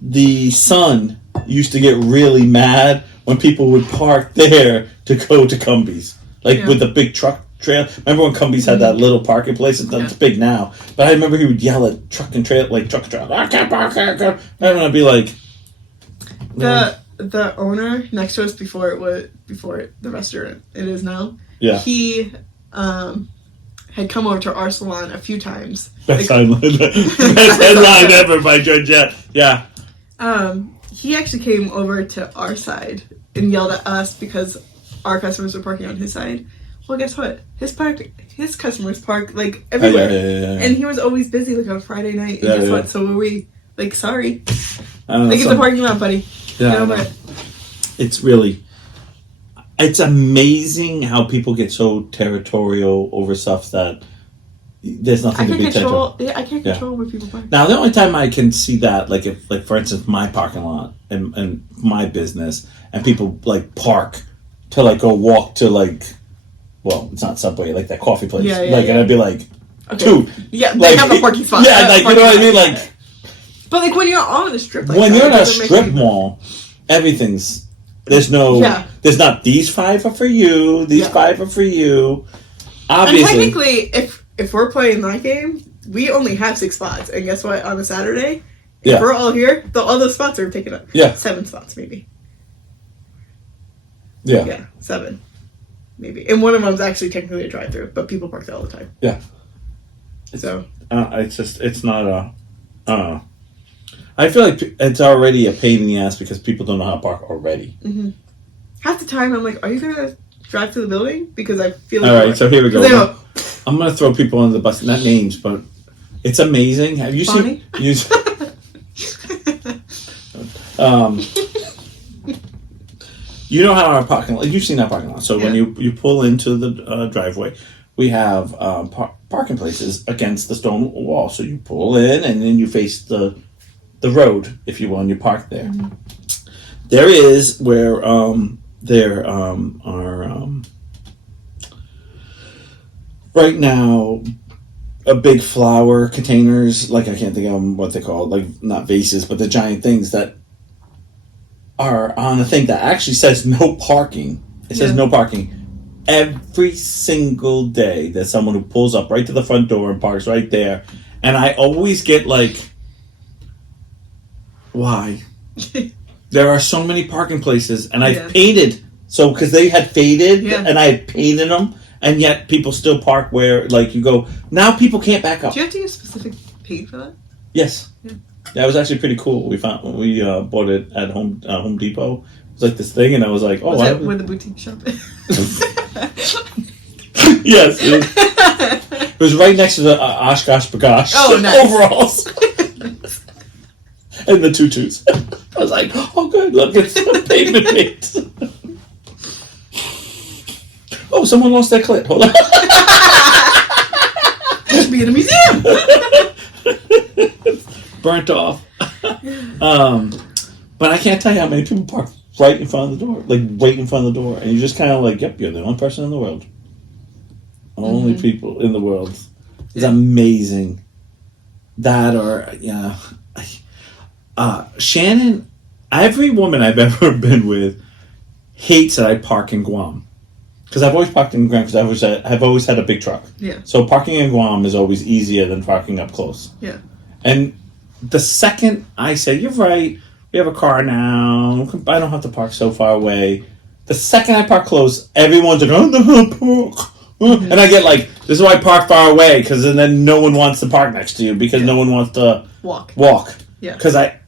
the son used to get really mad when people would park there to go to Cumbies, with the big truck trail. Remember when Cumbies had that little parking place? It's big now, but I remember he would yell at truck and trailer, I can't park here. And I'd be like, the owner next to us before the restaurant it is now. Yeah, he had come over to our salon a few times. Best headline ever by Georgette. Yeah. He actually came over to our side and yelled at us because our customers were parking on his side. Well, guess what? His customers park everywhere, and he was always busy on Friday night. And guess what? So were we. Sorry. Get the parking lot, buddy. Yeah. It's amazing how people get so territorial over stuff that there's nothing to be territorial. Yeah, I can't control where people park. Now, the only time I can see that, if for instance, my parking lot and my business, and people park to go walk to it's not Subway, that coffee place. And I'd be like, okay. Dude. Yeah, they have a parking spot. Yeah, you know what I mean? But when you're on a strip when you're in a strip mall, everything's, there's not these 5 are for you, these 5 are for you. Obviously. And technically, if we're playing that game, we only have 6 spots. And guess what? On a Saturday, if we're all here, all those spots are taken up. Yeah. 7 spots, maybe. Yeah. Yeah, 7. Maybe. And one of them's actually technically a drive-thru, but people park there all the time. Yeah. It's not a... I feel like it's already a pain in the ass because people don't know how to park already. Mm-hmm. Half the time, I'm like, are you going to drive to the building? Because I feel like... All right, so here we go. I'm going to throw people under the bus, not names, but it's amazing. Have you seen... you know how our parking lot... You've seen our parking lot. So when you pull into the driveway, we have parking places against the stone wall. So you pull in, and then you face the road, if you will, and you park there. Mm-hmm. There is where there are right now a big flower containers, I can't think of what they're called, not vases, but the giant things that are on a thing that actually says no parking. It says no parking. Every single day there's someone who pulls up right to the front door and parks right there, and I always get why? There are so many parking places, and I've painted, because they had faded, and I had painted them, and yet people still park where, you go, now people can't back up. Do you have to use specific paint for that? Yes. Yeah. That was actually pretty cool. We bought it at Home Depot. It was this thing, and I was like, oh, was that where the boutique shop is? Yes. It was right next to the Oshkosh Bagosh overalls. And the tutus. I was like, oh good, look, it's pavement paint. Oh, someone lost their clit. Hold on. It should be in a museum. Burnt off. But I can't tell you how many people park right in front of the door. Right in front of the door. And you're just kind of yep, you're the only person in the world. Only people in the world. It's amazing. That or, Shannon, every woman I've ever been with hates that I park in Guam. Because I've always parked in Guam because I've always had a big truck. Yeah. So parking in Guam is always easier than parking up close. Yeah. And the second I say, you're right, we have a car now, I don't have to park so far away. The second I park close, everyone's like, I don't know how to park. Mm-hmm. And I get this is why I park far away, because then no one wants to park next to you because no one wants to walk. Yeah. Because I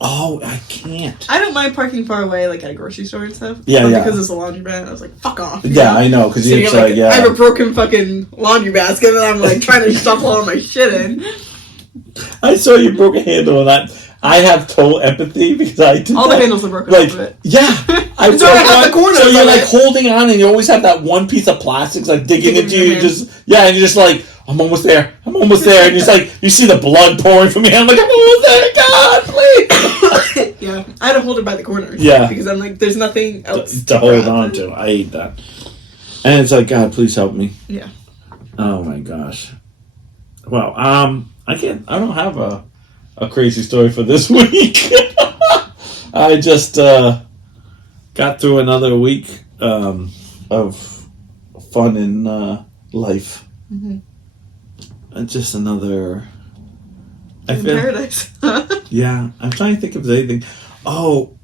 can't. I don't mind parking far away, at a grocery store and stuff. Yeah, but because it's a laundromat, I was like, fuck off. Yeah, I know. Because you're I have a broken fucking laundry basket that I'm trying to stuff all of my shit in. I saw you broke a handle on that. I have total empathy because I did all the handles are broken off of it. Yeah. I so I have the corner. So you're holding on, and you always have that one piece of plastic digging into you. And you're just I'm almost there. I'm almost there. And you see the blood pouring from me. I'm like, I'm almost there. God, please. Yeah. I had to hold it by the corners. Yeah. Because I'm there's nothing else to hold on to. I hate that. And it's God, please help me. Yeah. Oh my gosh. Well, I don't have a crazy story for this week. I just got through another week of fun in life. Mm-hmm. And just another. In paradise. Yeah, I'm trying to think if there's anything. Oh,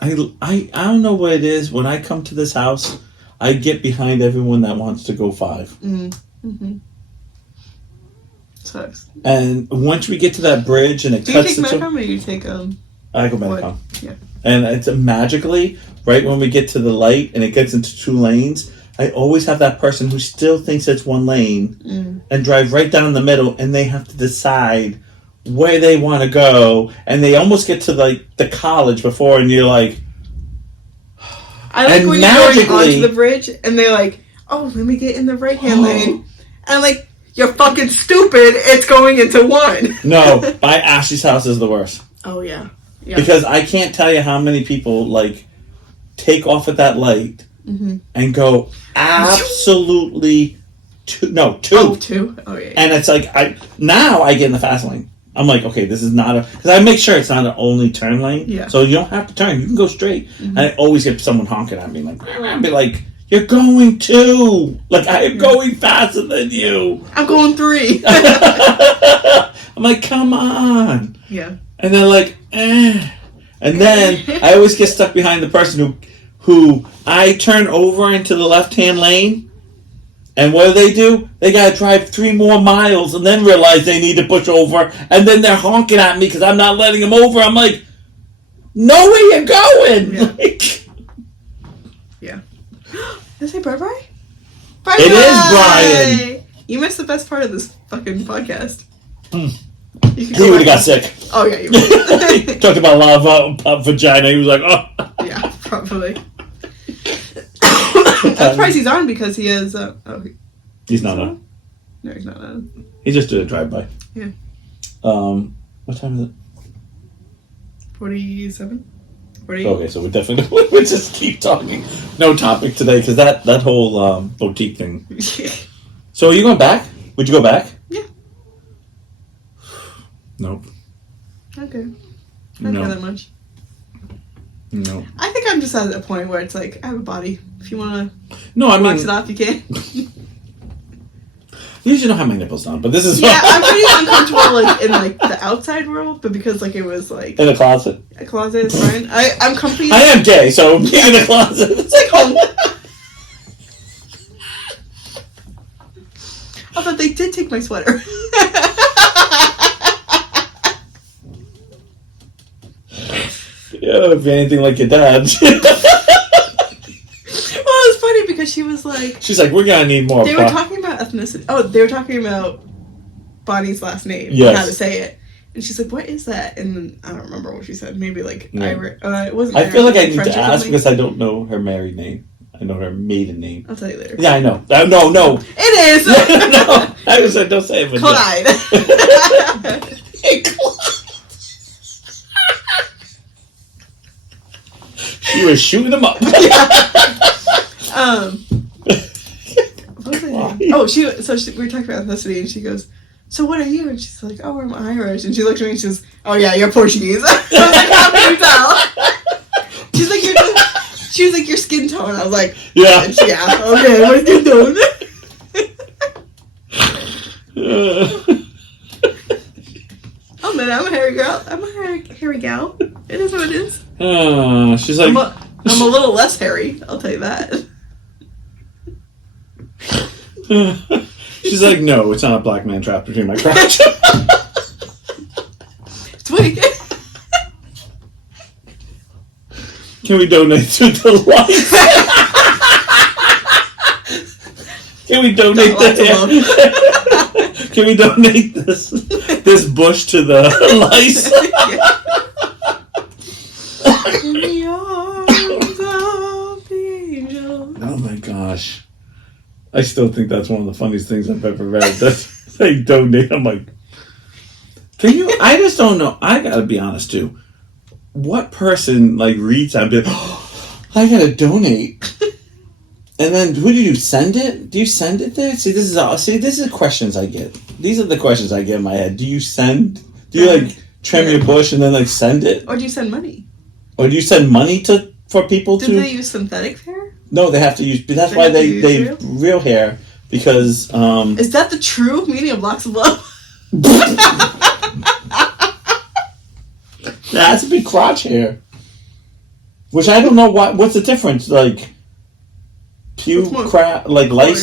I don't know what it is. When I come to this house, I get behind everyone that wants to go 5. Mm-hmm. Sucks. And once we get to that bridge and it do cuts... you take Medicom or you take I go Medicom. Yeah. And it's magically, right when we get to the light and it gets into 2 lanes, I always have that person who still thinks it's 1 lane and drive right down the middle, and they have to decide where they want to go, and they almost get to the college before, and you're like... I like when you're going onto the bridge, and they're like, oh, let me get in the right-hand lane. And I'm like, you're fucking stupid, it's going into 1. No, by Ashley's house is the worst. Oh, yeah. Because I can't tell you how many people, take off at that light and go absolutely... 2. Oh, 2? Oh, yeah. And it's like, I get in the fast lane. I'm like, okay, this is not because I make sure it's not an only turn lane. Yeah. So you don't have to turn. You can go straight. And I always get someone honking at me, I'd be like, you're going 2. I am going faster than you. I'm going 3. I'm like, come on. Yeah. And they're like, eh. And then I always get stuck behind the person who I turn over into the left-hand lane. And what do? They gotta drive 3 more miles and then realize they need to push over. And then they're honking at me because I'm not letting them over. I'm like, know where you're going. Yeah. Yeah. Did I say bye-bye? Bye-bye. It is Brian. You missed the best part of this fucking podcast. He would have got sick. Oh, yeah, you would. Talked about lava vagina. He was like, oh. Yeah, probably. I'm surprised he's on because he has... he's not on. No, he's not on. He just did a drive-by. Yeah. What time is it? 47? 48? Okay, so we definitely... we just keep talking. No topic today because that whole boutique thing. So are you going back? Would you go back? Yeah. Nope. Okay. I don't care that much. No. I think I'm just at a point where it's like, I have a body. If you want to wax it off, you can. You usually don't have my nipples down, but this is... Yeah, I'm pretty uncomfortable in the outside world, but because it was in a closet. A closet is fine. I'm comfy. I am gay, so being in a closet. It's like home. Although they did take my sweater. Yeah, if you're anything like your dad. Well, it's funny because she was like... She's like, we're going to need more... They were talking about ethnicity. Oh, they were talking about Bonnie's last name. Yes. And how to say it. And she's like, what is that? And then, I don't remember what she said. Maybe Irish. It wasn't I Irish, feel like I need French to ask because I don't know her married name. I know her maiden name. I'll tell you later. Yeah, I know. No. It is! No, I was like, don't say it. But Clyde. Hey, Clyde. She was shooting him up. What was I saying? Oh, we were talking about ethnicity, and she goes, so what are you? And she's like, oh, I'm Irish. And she looked at me and she goes, oh yeah, you're Portuguese. I was like, how can you tell? She was like, your skin tone. I was like, yeah. Okay, my skin tone. Oh man, I'm a hairy girl. I'm a hairy gal. It is what it is. She's like... I'm a little less hairy, I'll tell you that. She's like, no, it's not a black man trapped between my crotch. It's weak. Can we donate to the lights? Can we donate Can we donate this bush to the lice? In the arms of the angel. Oh my gosh. I still think that's one of the funniest things I've ever read. That's they donate. I'm like, can you? I just don't know. I gotta be honest too. What person reads that and be like, oh, I gotta donate And then, who do you send it? Do you send it there? See, this is the questions I get. These are the questions I get in my head. Do you trim your bush and then send it? Or do you send money? Or do you send money for people to? Do they use synthetic hair? No, they have to use. That's why they real hair because. Is that the true meaning of locks of love? That has to be crotch hair. Which I don't know what's the difference, lice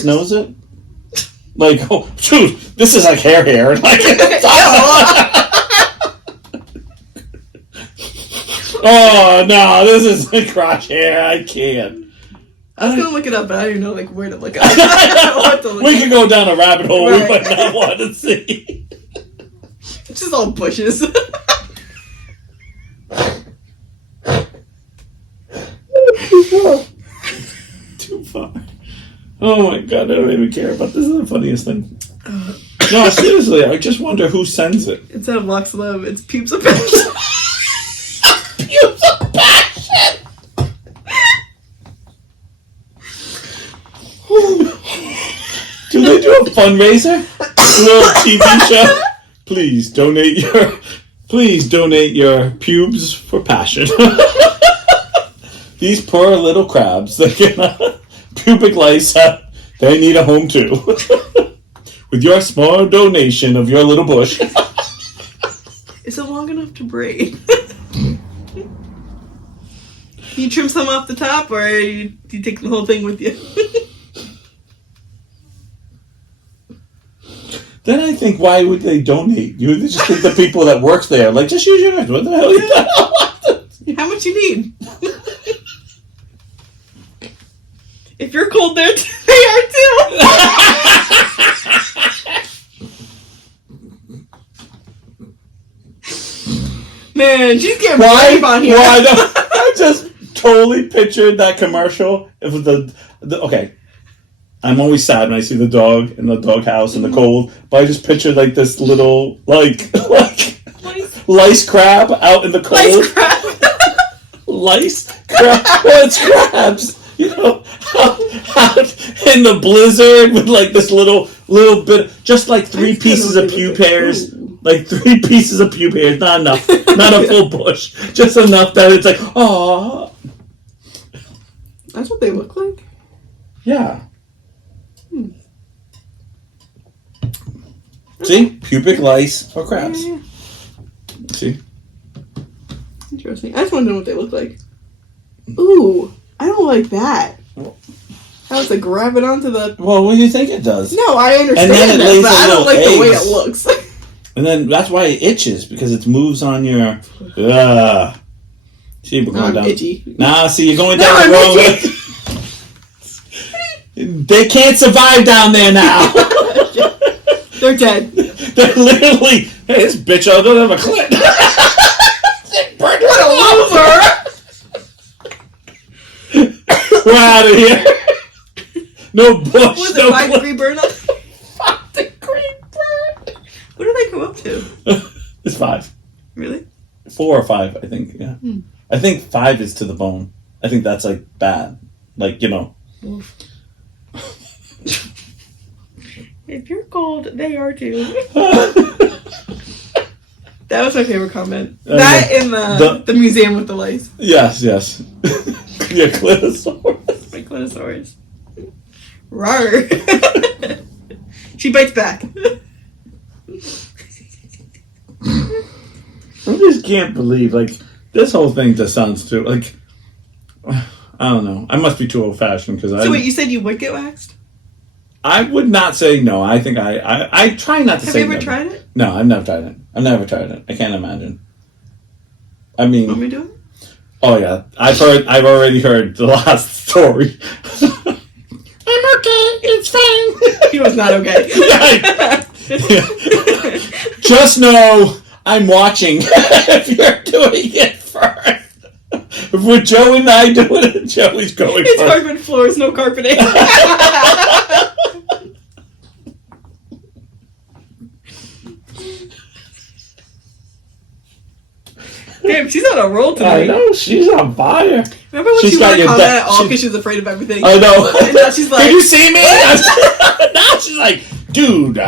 knows it? Oh, shoot, this is hair. Oh, no, this is crotch hair. I can't. I was going to look it up, but I don't know where to look it up. We can go down a rabbit hole we might not want to see. It's just all bushes. Too far. Oh my god, I don't even care about this. This is the funniest thing. No, seriously, I just wonder who sends it. Instead of locks of love, it's pubes of passion. Pubes of passion! Do they do a fundraiser? A little TV show? Please donate your pubes for passion. These poor little crabs, pubic lice, they need a home too. With your small donation of your little bush. Is it long enough to braid? Can you trim some off the top, or do you take the whole thing with you? Then I think, why would they donate? You would just think the people that work there, just use yours. What the hell? How much you need? If you're cold there, they are too. Man, she's getting brave on here. I just totally pictured that commercial. It was the okay. I'm always sad when I see the dog in the doghouse in the cold, but I just pictured this little lice crab out in the cold. Lice crab. Lice crab. Well, it's crabs. Out in the blizzard with this little bit, just three pieces of pube hairs. 3 pieces of pube hairs, not enough. Not a full bush. Just enough that it's oh. That's what they look like? Yeah. See? Pubic lice for crabs. Yeah. See? Interesting. I just want to know what they look like. Ooh, I don't like that. How it's grab it onto the... Well, what do you think it does? No, I understand that, but I don't like the way it looks. And then that's why it itches, because it moves on your... See, we're going down... itchy. Nah, see, you're going down the wrong way. They can't survive down there now. They're dead. They're literally... Hey, this bitch, I don't have a clit. What a loser! We're out of here. No bush, was it, no 5-degree burn up? 5-degree burn. What do they come up to? It's 5. Really? 4 or 5, I think, yeah. I think 5 is to the bone. I think that's, bad. If you're cold, they are too. That was my favorite comment. That in the museum with the lice. Yes. Yeah, Clitosaurus. My Clitosaurus. Rawr. She bites back. I just can't believe, this whole thing just sounds too, I don't know. I must be too old-fashioned, because So wait, you said you would get waxed? I would not say no. I think I try not to say no. Have you ever tried it? No, I've never tried it. I can't imagine. I mean... Want me to do it? Oh, yeah. I've already heard the last story. I'm okay. It's fine. He was not okay. Just know I'm watching if you're doing it first. If we're Joe and I doing it, Joey's going it's first. hardwood floors, no carpeting. Damn, she's on a roll tonight. I know, she's on fire. Remember when she wanted to comment all because she was afraid of everything? I know. And now she's like, did you see me? Now she's like, dude,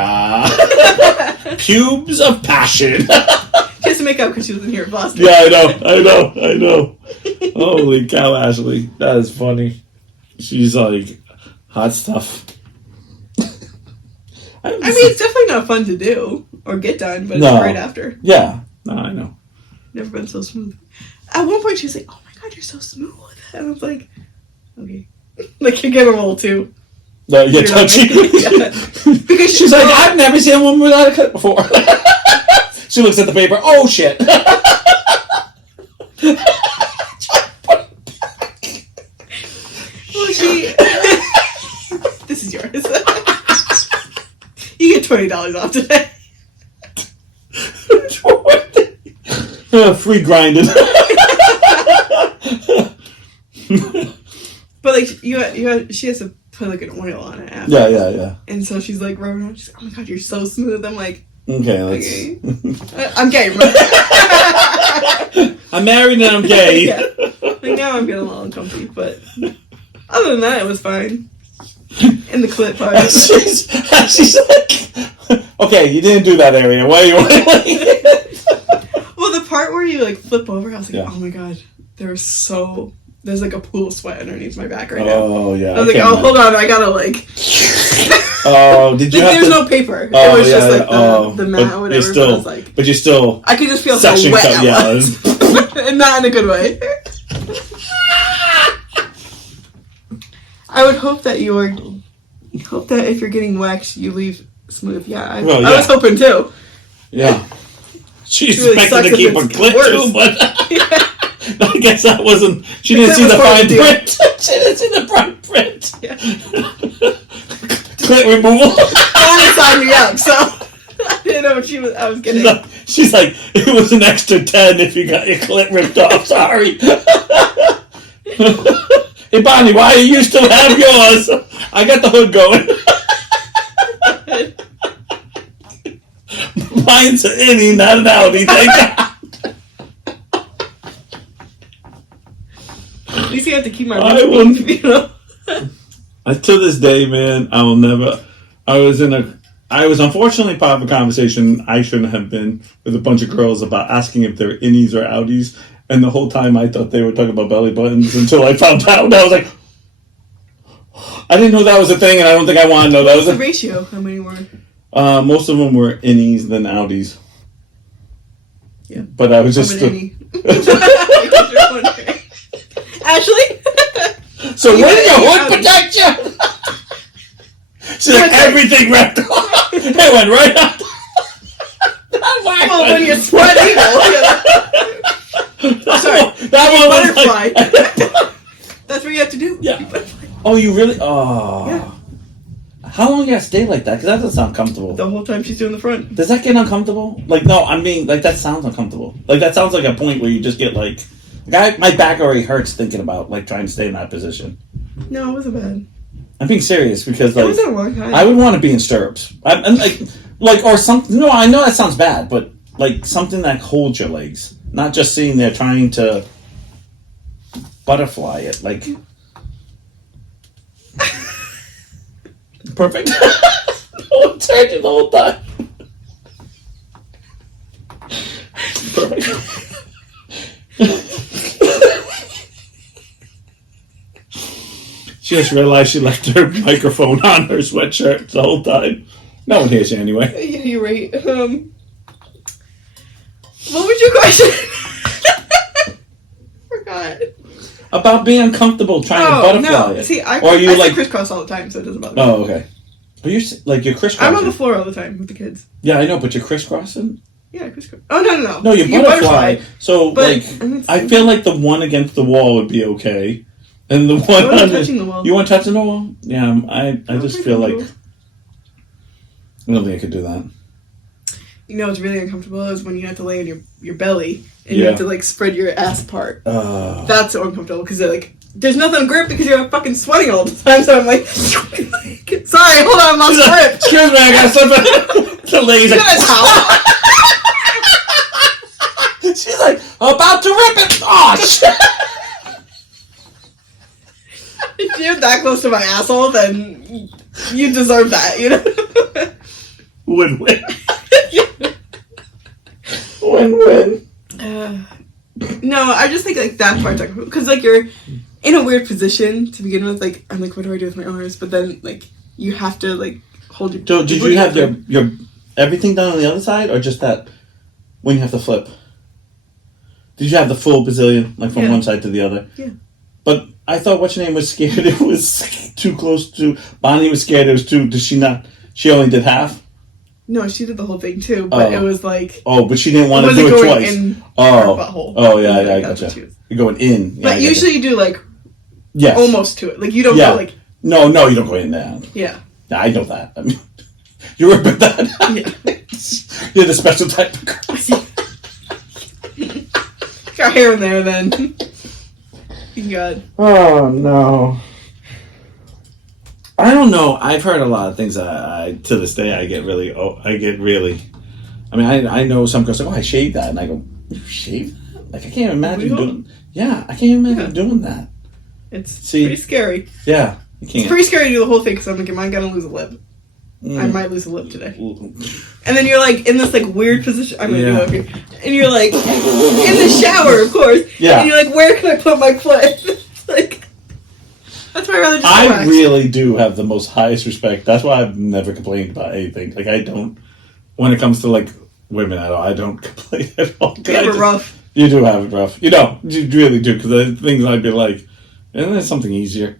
pubes of passion. She has to make up because she was in here in Boston. Yeah, I know. Holy cow, Ashley. That is funny. She's like, hot stuff. I mean, it's definitely not fun to do or get done, but it's right after. Yeah. No, I know. Never been so smooth. At one point, she was like, oh my god, you're so smooth. And I was like, okay. Like, you're getting old too. No, you're touchy. Yeah. Because she's like, I've never seen a woman without a cut before. She looks at the paper. Oh, shit. Well, this is yours. You get $20 off today. Free grinding. But like she has to put like an oil on it after. Yeah. And so she's like rubbing it. She's like, oh my god, you're so smooth. I'm like, okay. I'm gay. I'm married and I'm gay. Yeah. Like now I'm getting a little uncomfy, but other than that, it was fine. In the clip part. She's like, okay, you didn't do that area. Why are you Well, the part where you like flip over, I was like, oh my god, there's like a pool of sweat underneath my back right now. Oh yeah. I was like, hold on, I gotta like. Oh, did you? Like, there's no paper. It was just like the mat or whatever. Still, but I was like, but you still. I could just feel so wet. And not in a good way. I would hope that if you're getting waxed, you leave smooth. Yeah, I was hoping too. Yeah. She's really expected to keep her clip too, but I guess that wasn't. She didn't see the fine print. She didn't see the fine print. Yeah. Clip removal. Only signed me up, so I didn't know what I was getting. She's like, it was an extra 10 if you got your clip ripped off. Sorry. Hey Bonnie, why do you still have yours? I got the hood going. Mine's an innie, not an outie. Thank God. At least you have to keep my I roof, you know. To this day, man, I will never. I was unfortunately part of a conversation I shouldn't have been with a bunch of girls about asking if they're innies or outies. And the whole time I thought they were talking about belly buttons until I found out. I was like, I didn't know that was a thing, and I don't think I want to know that was a ratio. How many were? Most of them were innies than outies. Yeah. But I was just. Ashley? So when did your hood protect you? She's like, everything wrapped off. It went right up. Well, when you're sweating. Sorry. That one butterfly. That's what you have to do. Yeah. Oh, you really? Oh. Yeah. How long you gotta stay like that? Because that doesn't sound comfortable. The whole time she's doing the front. Does that get uncomfortable? Like, no, I mean, like, that sounds uncomfortable. Like, that sounds like a point where you just get, like... my back already hurts thinking about, like, trying to stay in that position. No, it wasn't bad. I'm being serious because, like... It wasn't a long time. I would want to be in stirrups. I'm like, or something... No, I know that sounds bad, but, like, something that holds your legs. Not just sitting there trying to butterfly it, like... Perfect. No one turned you the whole time. Perfect. She just realized she left her microphone on her sweatshirt the whole time. No one hears you anyway. Yeah, you're right. What was your question? Forgot. About being uncomfortable trying to butterfly it. See, I crisscross all the time, so it doesn't bother me. Oh, okay. But you're crisscrossing. I'm on the floor all the time with the kids. Yeah, I know, but you're crisscrossing? Yeah, crisscross. Oh, no. No, you butterfly. So, but, I feel like the one against the wall would be okay. And the one on touching the wall. You want touching the wall? Yeah, I just feel like... I don't think I could do that. You know what's really uncomfortable is when you have to lay on your belly and you have to like spread your ass part. That's so uncomfortable because there's nothing grip because you're fucking sweating all the time. So I'm like, sorry, hold on, I lost grip. Excuse me, I got something. The lady's like, she's like, About to rip it. Oh shit! If you're that close to my asshole, then you deserve that, you know? Win-win. Win-win. No, I just think, like, that part's like, because, like, you're in a weird position to begin with. Like, I'm like, what do I do with my arms? But then, like, you have to, like, hold your... So, did you have your everything done on the other side, or just that when you have to flip? Did you have the full Brazilian, like, from one side to the other? Yeah. But I thought what's your name was scared it was too close to... Bonnie was scared it was too... Did she not... She only did half? No, she did the whole thing, too, but it was, like... Oh, but she didn't want to do it twice. In her butthole. Oh, yeah, I gotcha. You're going in. Yeah, but usually you do, like, almost to it. Like, you don't go, like... No, you don't go in there. Yeah. Yeah, I know that. I mean, you're a bit that. Yeah. You're the special type of girl. Got hair in there, then. God. Oh, no. I don't know. I've heard a lot of things that I to this day, I get really... I mean, I know some girls like, I shaved that. And I go, you shave that? Like, I can't imagine doing... Yeah, I can't imagine doing that. It's pretty scary. Yeah, you can't. It's pretty scary to do the whole thing, because I'm like, am I going to lose a lip? I might lose a lip today. And then you're, like, in this, like, weird position. I'm going to do it over here. And you're, like, in the shower, of course. Yeah. And you're like, where can I put my foot? It's like... That's why I'd rather just I really do have the most highest respect. That's why I've never complained about anything. Like, I don't... When it comes to, like, women, I don't complain at all. You have it rough. You do have it rough. You know, you really do. Because the things I'd be like, isn't there something easier?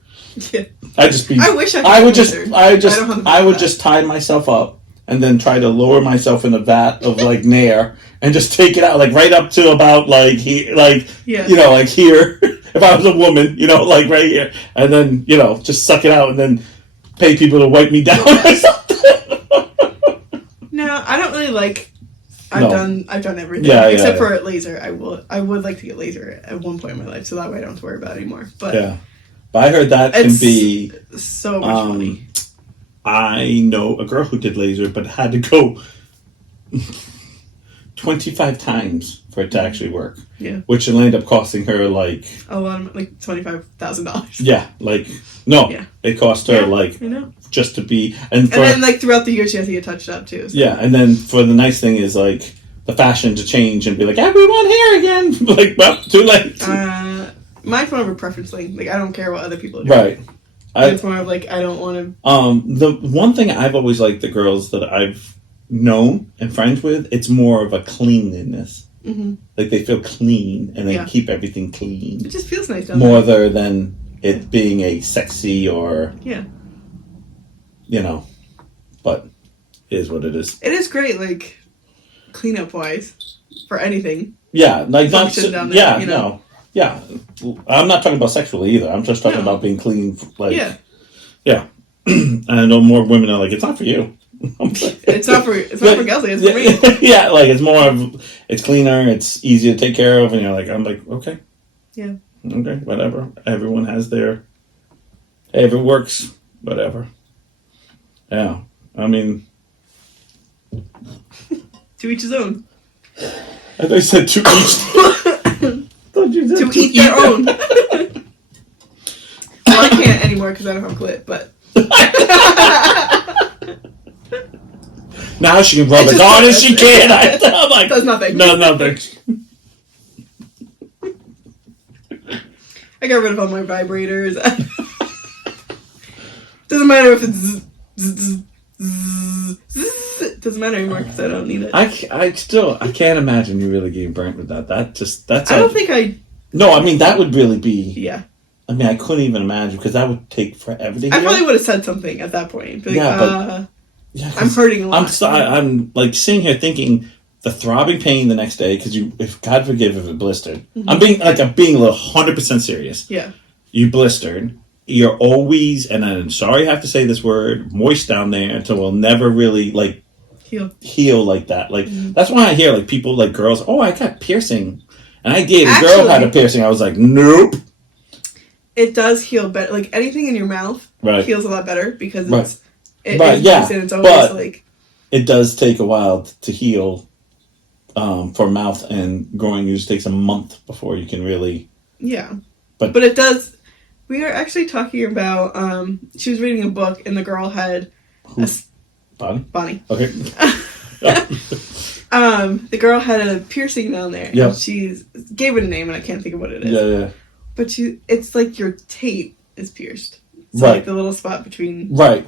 Yeah. I wish I would just tie myself up and then try to lower myself in a vat of like Nair and just take it out like right up to about like you know, like here. If I was a woman, you know, like right here, and then you know just suck it out and then pay people to wipe me down or something. No, I don't really like. I've done everything except for laser. I would like to get laser at one point in my life, so that way I don't have to worry about it anymore. But but I heard that can be so much money. I know a girl who did laser, but had to go 25 times for it to actually work. Yeah, which will end up costing her like a lot of like $25,000. Yeah, like it cost her like just to be and then like throughout the year she has to get touched up too. So. Yeah, and then for the nice thing is like the fashion to change and be like everyone here again. Like well, too late. Mine's more of a preference thing. Like I don't care what other people do. Right. It's more of like I don't want to. The one thing I've always liked the girls that I've known and friends with, it's more of a cleanliness. Mm-hmm. Like they feel clean and they keep everything clean. It just feels nice. More than it being a sexy or you know, but it is what it is. It is great, like cleanup wise, for anything. Yeah, like not down there, you know? No. Yeah, I'm not talking about sexually either. I'm just talking about being clean. Like, yeah. I know more women are like, it's not for you. It's not for Kelsey. It's for me. Yeah, like it's more of it's cleaner. It's easier to take care of, and you're like, I'm like, okay, whatever. Everyone has their. Hey, if it works, whatever. Yeah, I mean, to each his own. As I said, to each. To eat their own. Well, I can't anymore because I don't have clit, but. Now she can rub as hard as she can. I'm like, does nothing. No, nothing. I got rid of all my vibrators. Doesn't matter if it's. It doesn't matter anymore because I don't need it. I can't imagine you really getting burnt with that. That's. I don't think I. No, I mean that would really be. Yeah. I mean, I couldn't even imagine because that would take forever to heal. I probably would have said something at that point. Be like, but I'm hurting a lot. I'm like sitting here thinking the throbbing pain the next day because if God forgive if it blistered. Mm-hmm. I'm being a little 100% serious. Yeah. You blistered. You're always, and I'm sorry I have to say this word, moist down there until we'll never really like heal like that. Like that's why I hear like people like girls. Oh, I got piercing, and I did. A girl had a piercing. I was like, nope. It does heal better. Like anything in your mouth heals a lot better because it's always but like it does take a while to heal for mouth and groin use takes a month before you can really. Yeah, but it does. We were actually talking about. She was reading a book, and the girl had. Bonnie. Okay. The girl had a piercing down there. Yeah. And she gave it a name, and I can't think of what it is. Yeah. But it's like your tape is pierced. So Right. like the little spot between. Right.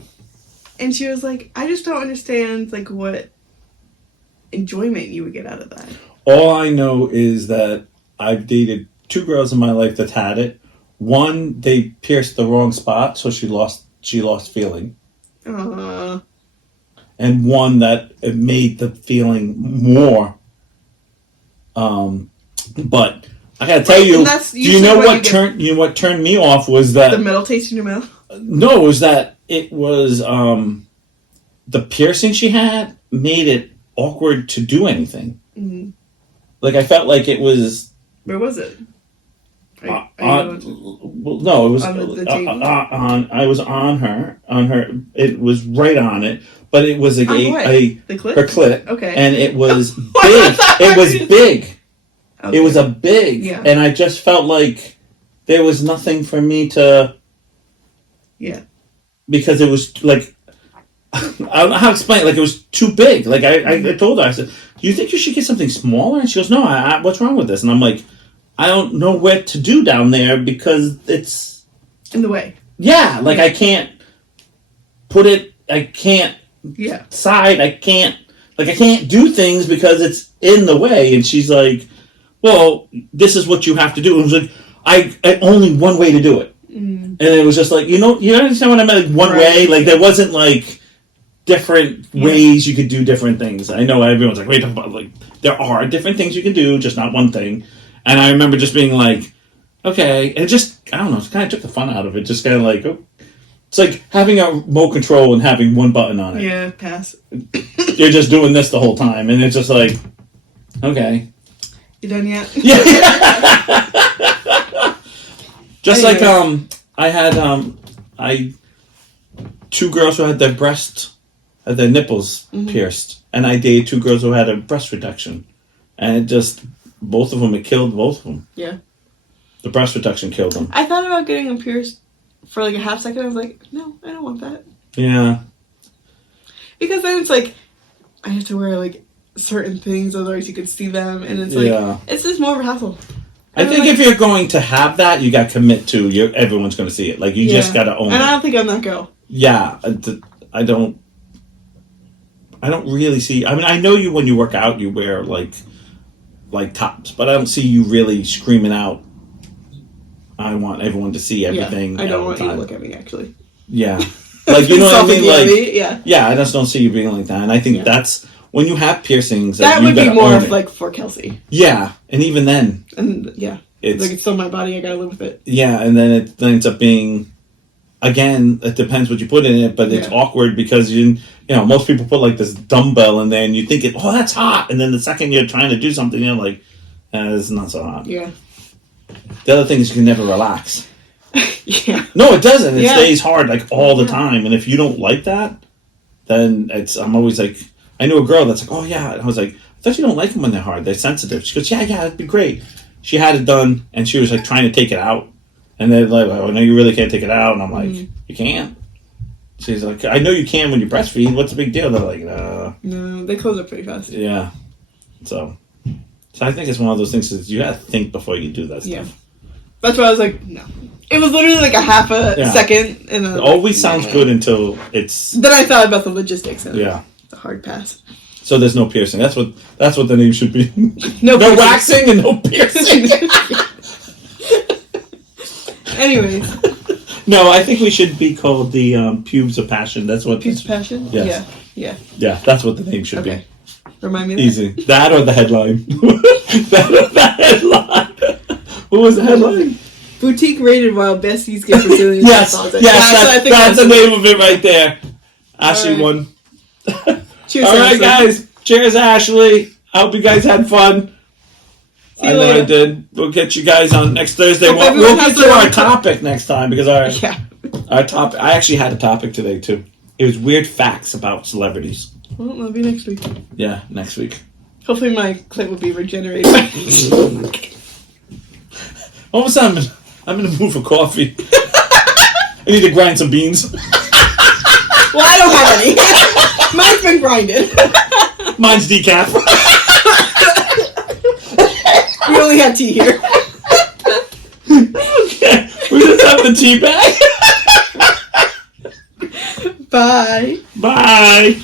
And she was like, I just don't understand like what enjoyment you would get out of that. All I know is that I've dated 2 girls in my life that had it. One, they pierced the wrong spot, so she lost feeling. And one that it made the feeling more. But I gotta tell you, do you know what turned me off was that the metal taste in your mouth? No, it was that it was the piercing she had made it awkward to do anything. Mm-hmm. Like I felt like it was. Where was it? No, it was on the table? I was on her. It was right on it, but it was the clit? Her clit. Okay, and it was big. It was big. Okay. It was a big, and I just felt like there was nothing for me to. Yeah. Because it was like, I don't know how to explain it. Like it was too big. Like I told her, I said, "Do you think you should get something smaller?" And she goes, "No, what's wrong with this?" And I'm like, I don't know what to do down there because it's in the way. Yeah, like I can't put it. I can't. Yeah. Side. I can't do things because it's in the way. And she's like, "Well, this is what you have to do." And I was like, I only one way to do it. And it was just like, you understand what I meant? Like one way, like there wasn't like different ways you could do different things. I know everyone's like, wait, like there are different things you can do, just not one thing. And I remember just being like, okay, and just I don't know, it kind of took the fun out of it. Just kind of like, it's like having a remote control and having one button on it. Yeah, pass. You're just doing this the whole time, and it's just like, okay, you done yet? Yeah. Just like I had 2 girls who had their nipples pierced, and I dated 2 girls who had a breast reduction, and it just it killed both of them. Yeah, the breast reduction killed them. I thought about getting them pierced for like a half second. I was like, no, I don't want that. Yeah, because then it's like I have to wear like certain things, otherwise you could see them, and it's like it's just more of a hassle. I think if you're going to have that, you got to commit to everyone's going to see it. Like you just got to own it. And I don't think I'm that girl. Yeah, I don't really see. I mean, I know you when you work out, you wear like tops, but I don't see you really screaming out. I want everyone to see everything. Yeah, I don't want you to look at me. Actually. Yeah, like you know what I mean. Like yeah, I just don't see you being like that, and I think that's. When you have piercings, that would be more of like for Kelsey. Yeah, and even then, it's still my body. I gotta live with it. Yeah, and then it ends up being, again, it depends what you put in it, but it's awkward because most people put like this dumbbell in there, and you think that's hot, and then the second you're trying to do something, you're like, it's not so hot. Yeah. The other thing is you can never relax. Yeah. No, it doesn't. It stays hard like all the time, and if you don't like that, then I'm always like. I knew a girl that's like, oh yeah. And I was like, I thought you don't like them when they're hard. They're sensitive. She goes, yeah, it'd be great. She had it done, and she was like trying to take it out. And they're like, oh, no, you really can't take it out. And I'm like, you can't? She's like, I know you can when you breastfeed. What's the big deal? They're like, no. No, they close up pretty fast. Yeah. So I think it's one of those things that you got to think before you do that stuff. Yeah. That's why I was like, no. It was literally like a half a second. And it always sounds good until it's... Then I thought about the logistics of it. The hard pass. So there's no piercing. That's what the name should be. No waxing and no piercing. Anyways. No, I think we should be called the Pubes of Passion. That's what. Pubes of Passion? Yes. Yeah. Yeah, that's what the name should be. Remind me of that. Easy. That or the headline. What was the headline? Boutique rated while besties get Brazilian. Yes, that's the name of it right there. Ashley won. Cheers, all right, guys. Cheers, Ashley. I hope you guys had fun. I know I did. We'll get you guys on next Thursday. We'll get to our topic next time because our topic. I actually had a topic today too. It was weird facts about celebrities. Well, that'll be next week. Yeah, next week. Hopefully my clit will be regenerated. All of a sudden, I'm in the mood for coffee. I need to grind some beans. Well, I don't have any. Mine's been grinded. Mine's decaf. We only have tea here. Okay, we just have the tea bag. Bye. Bye.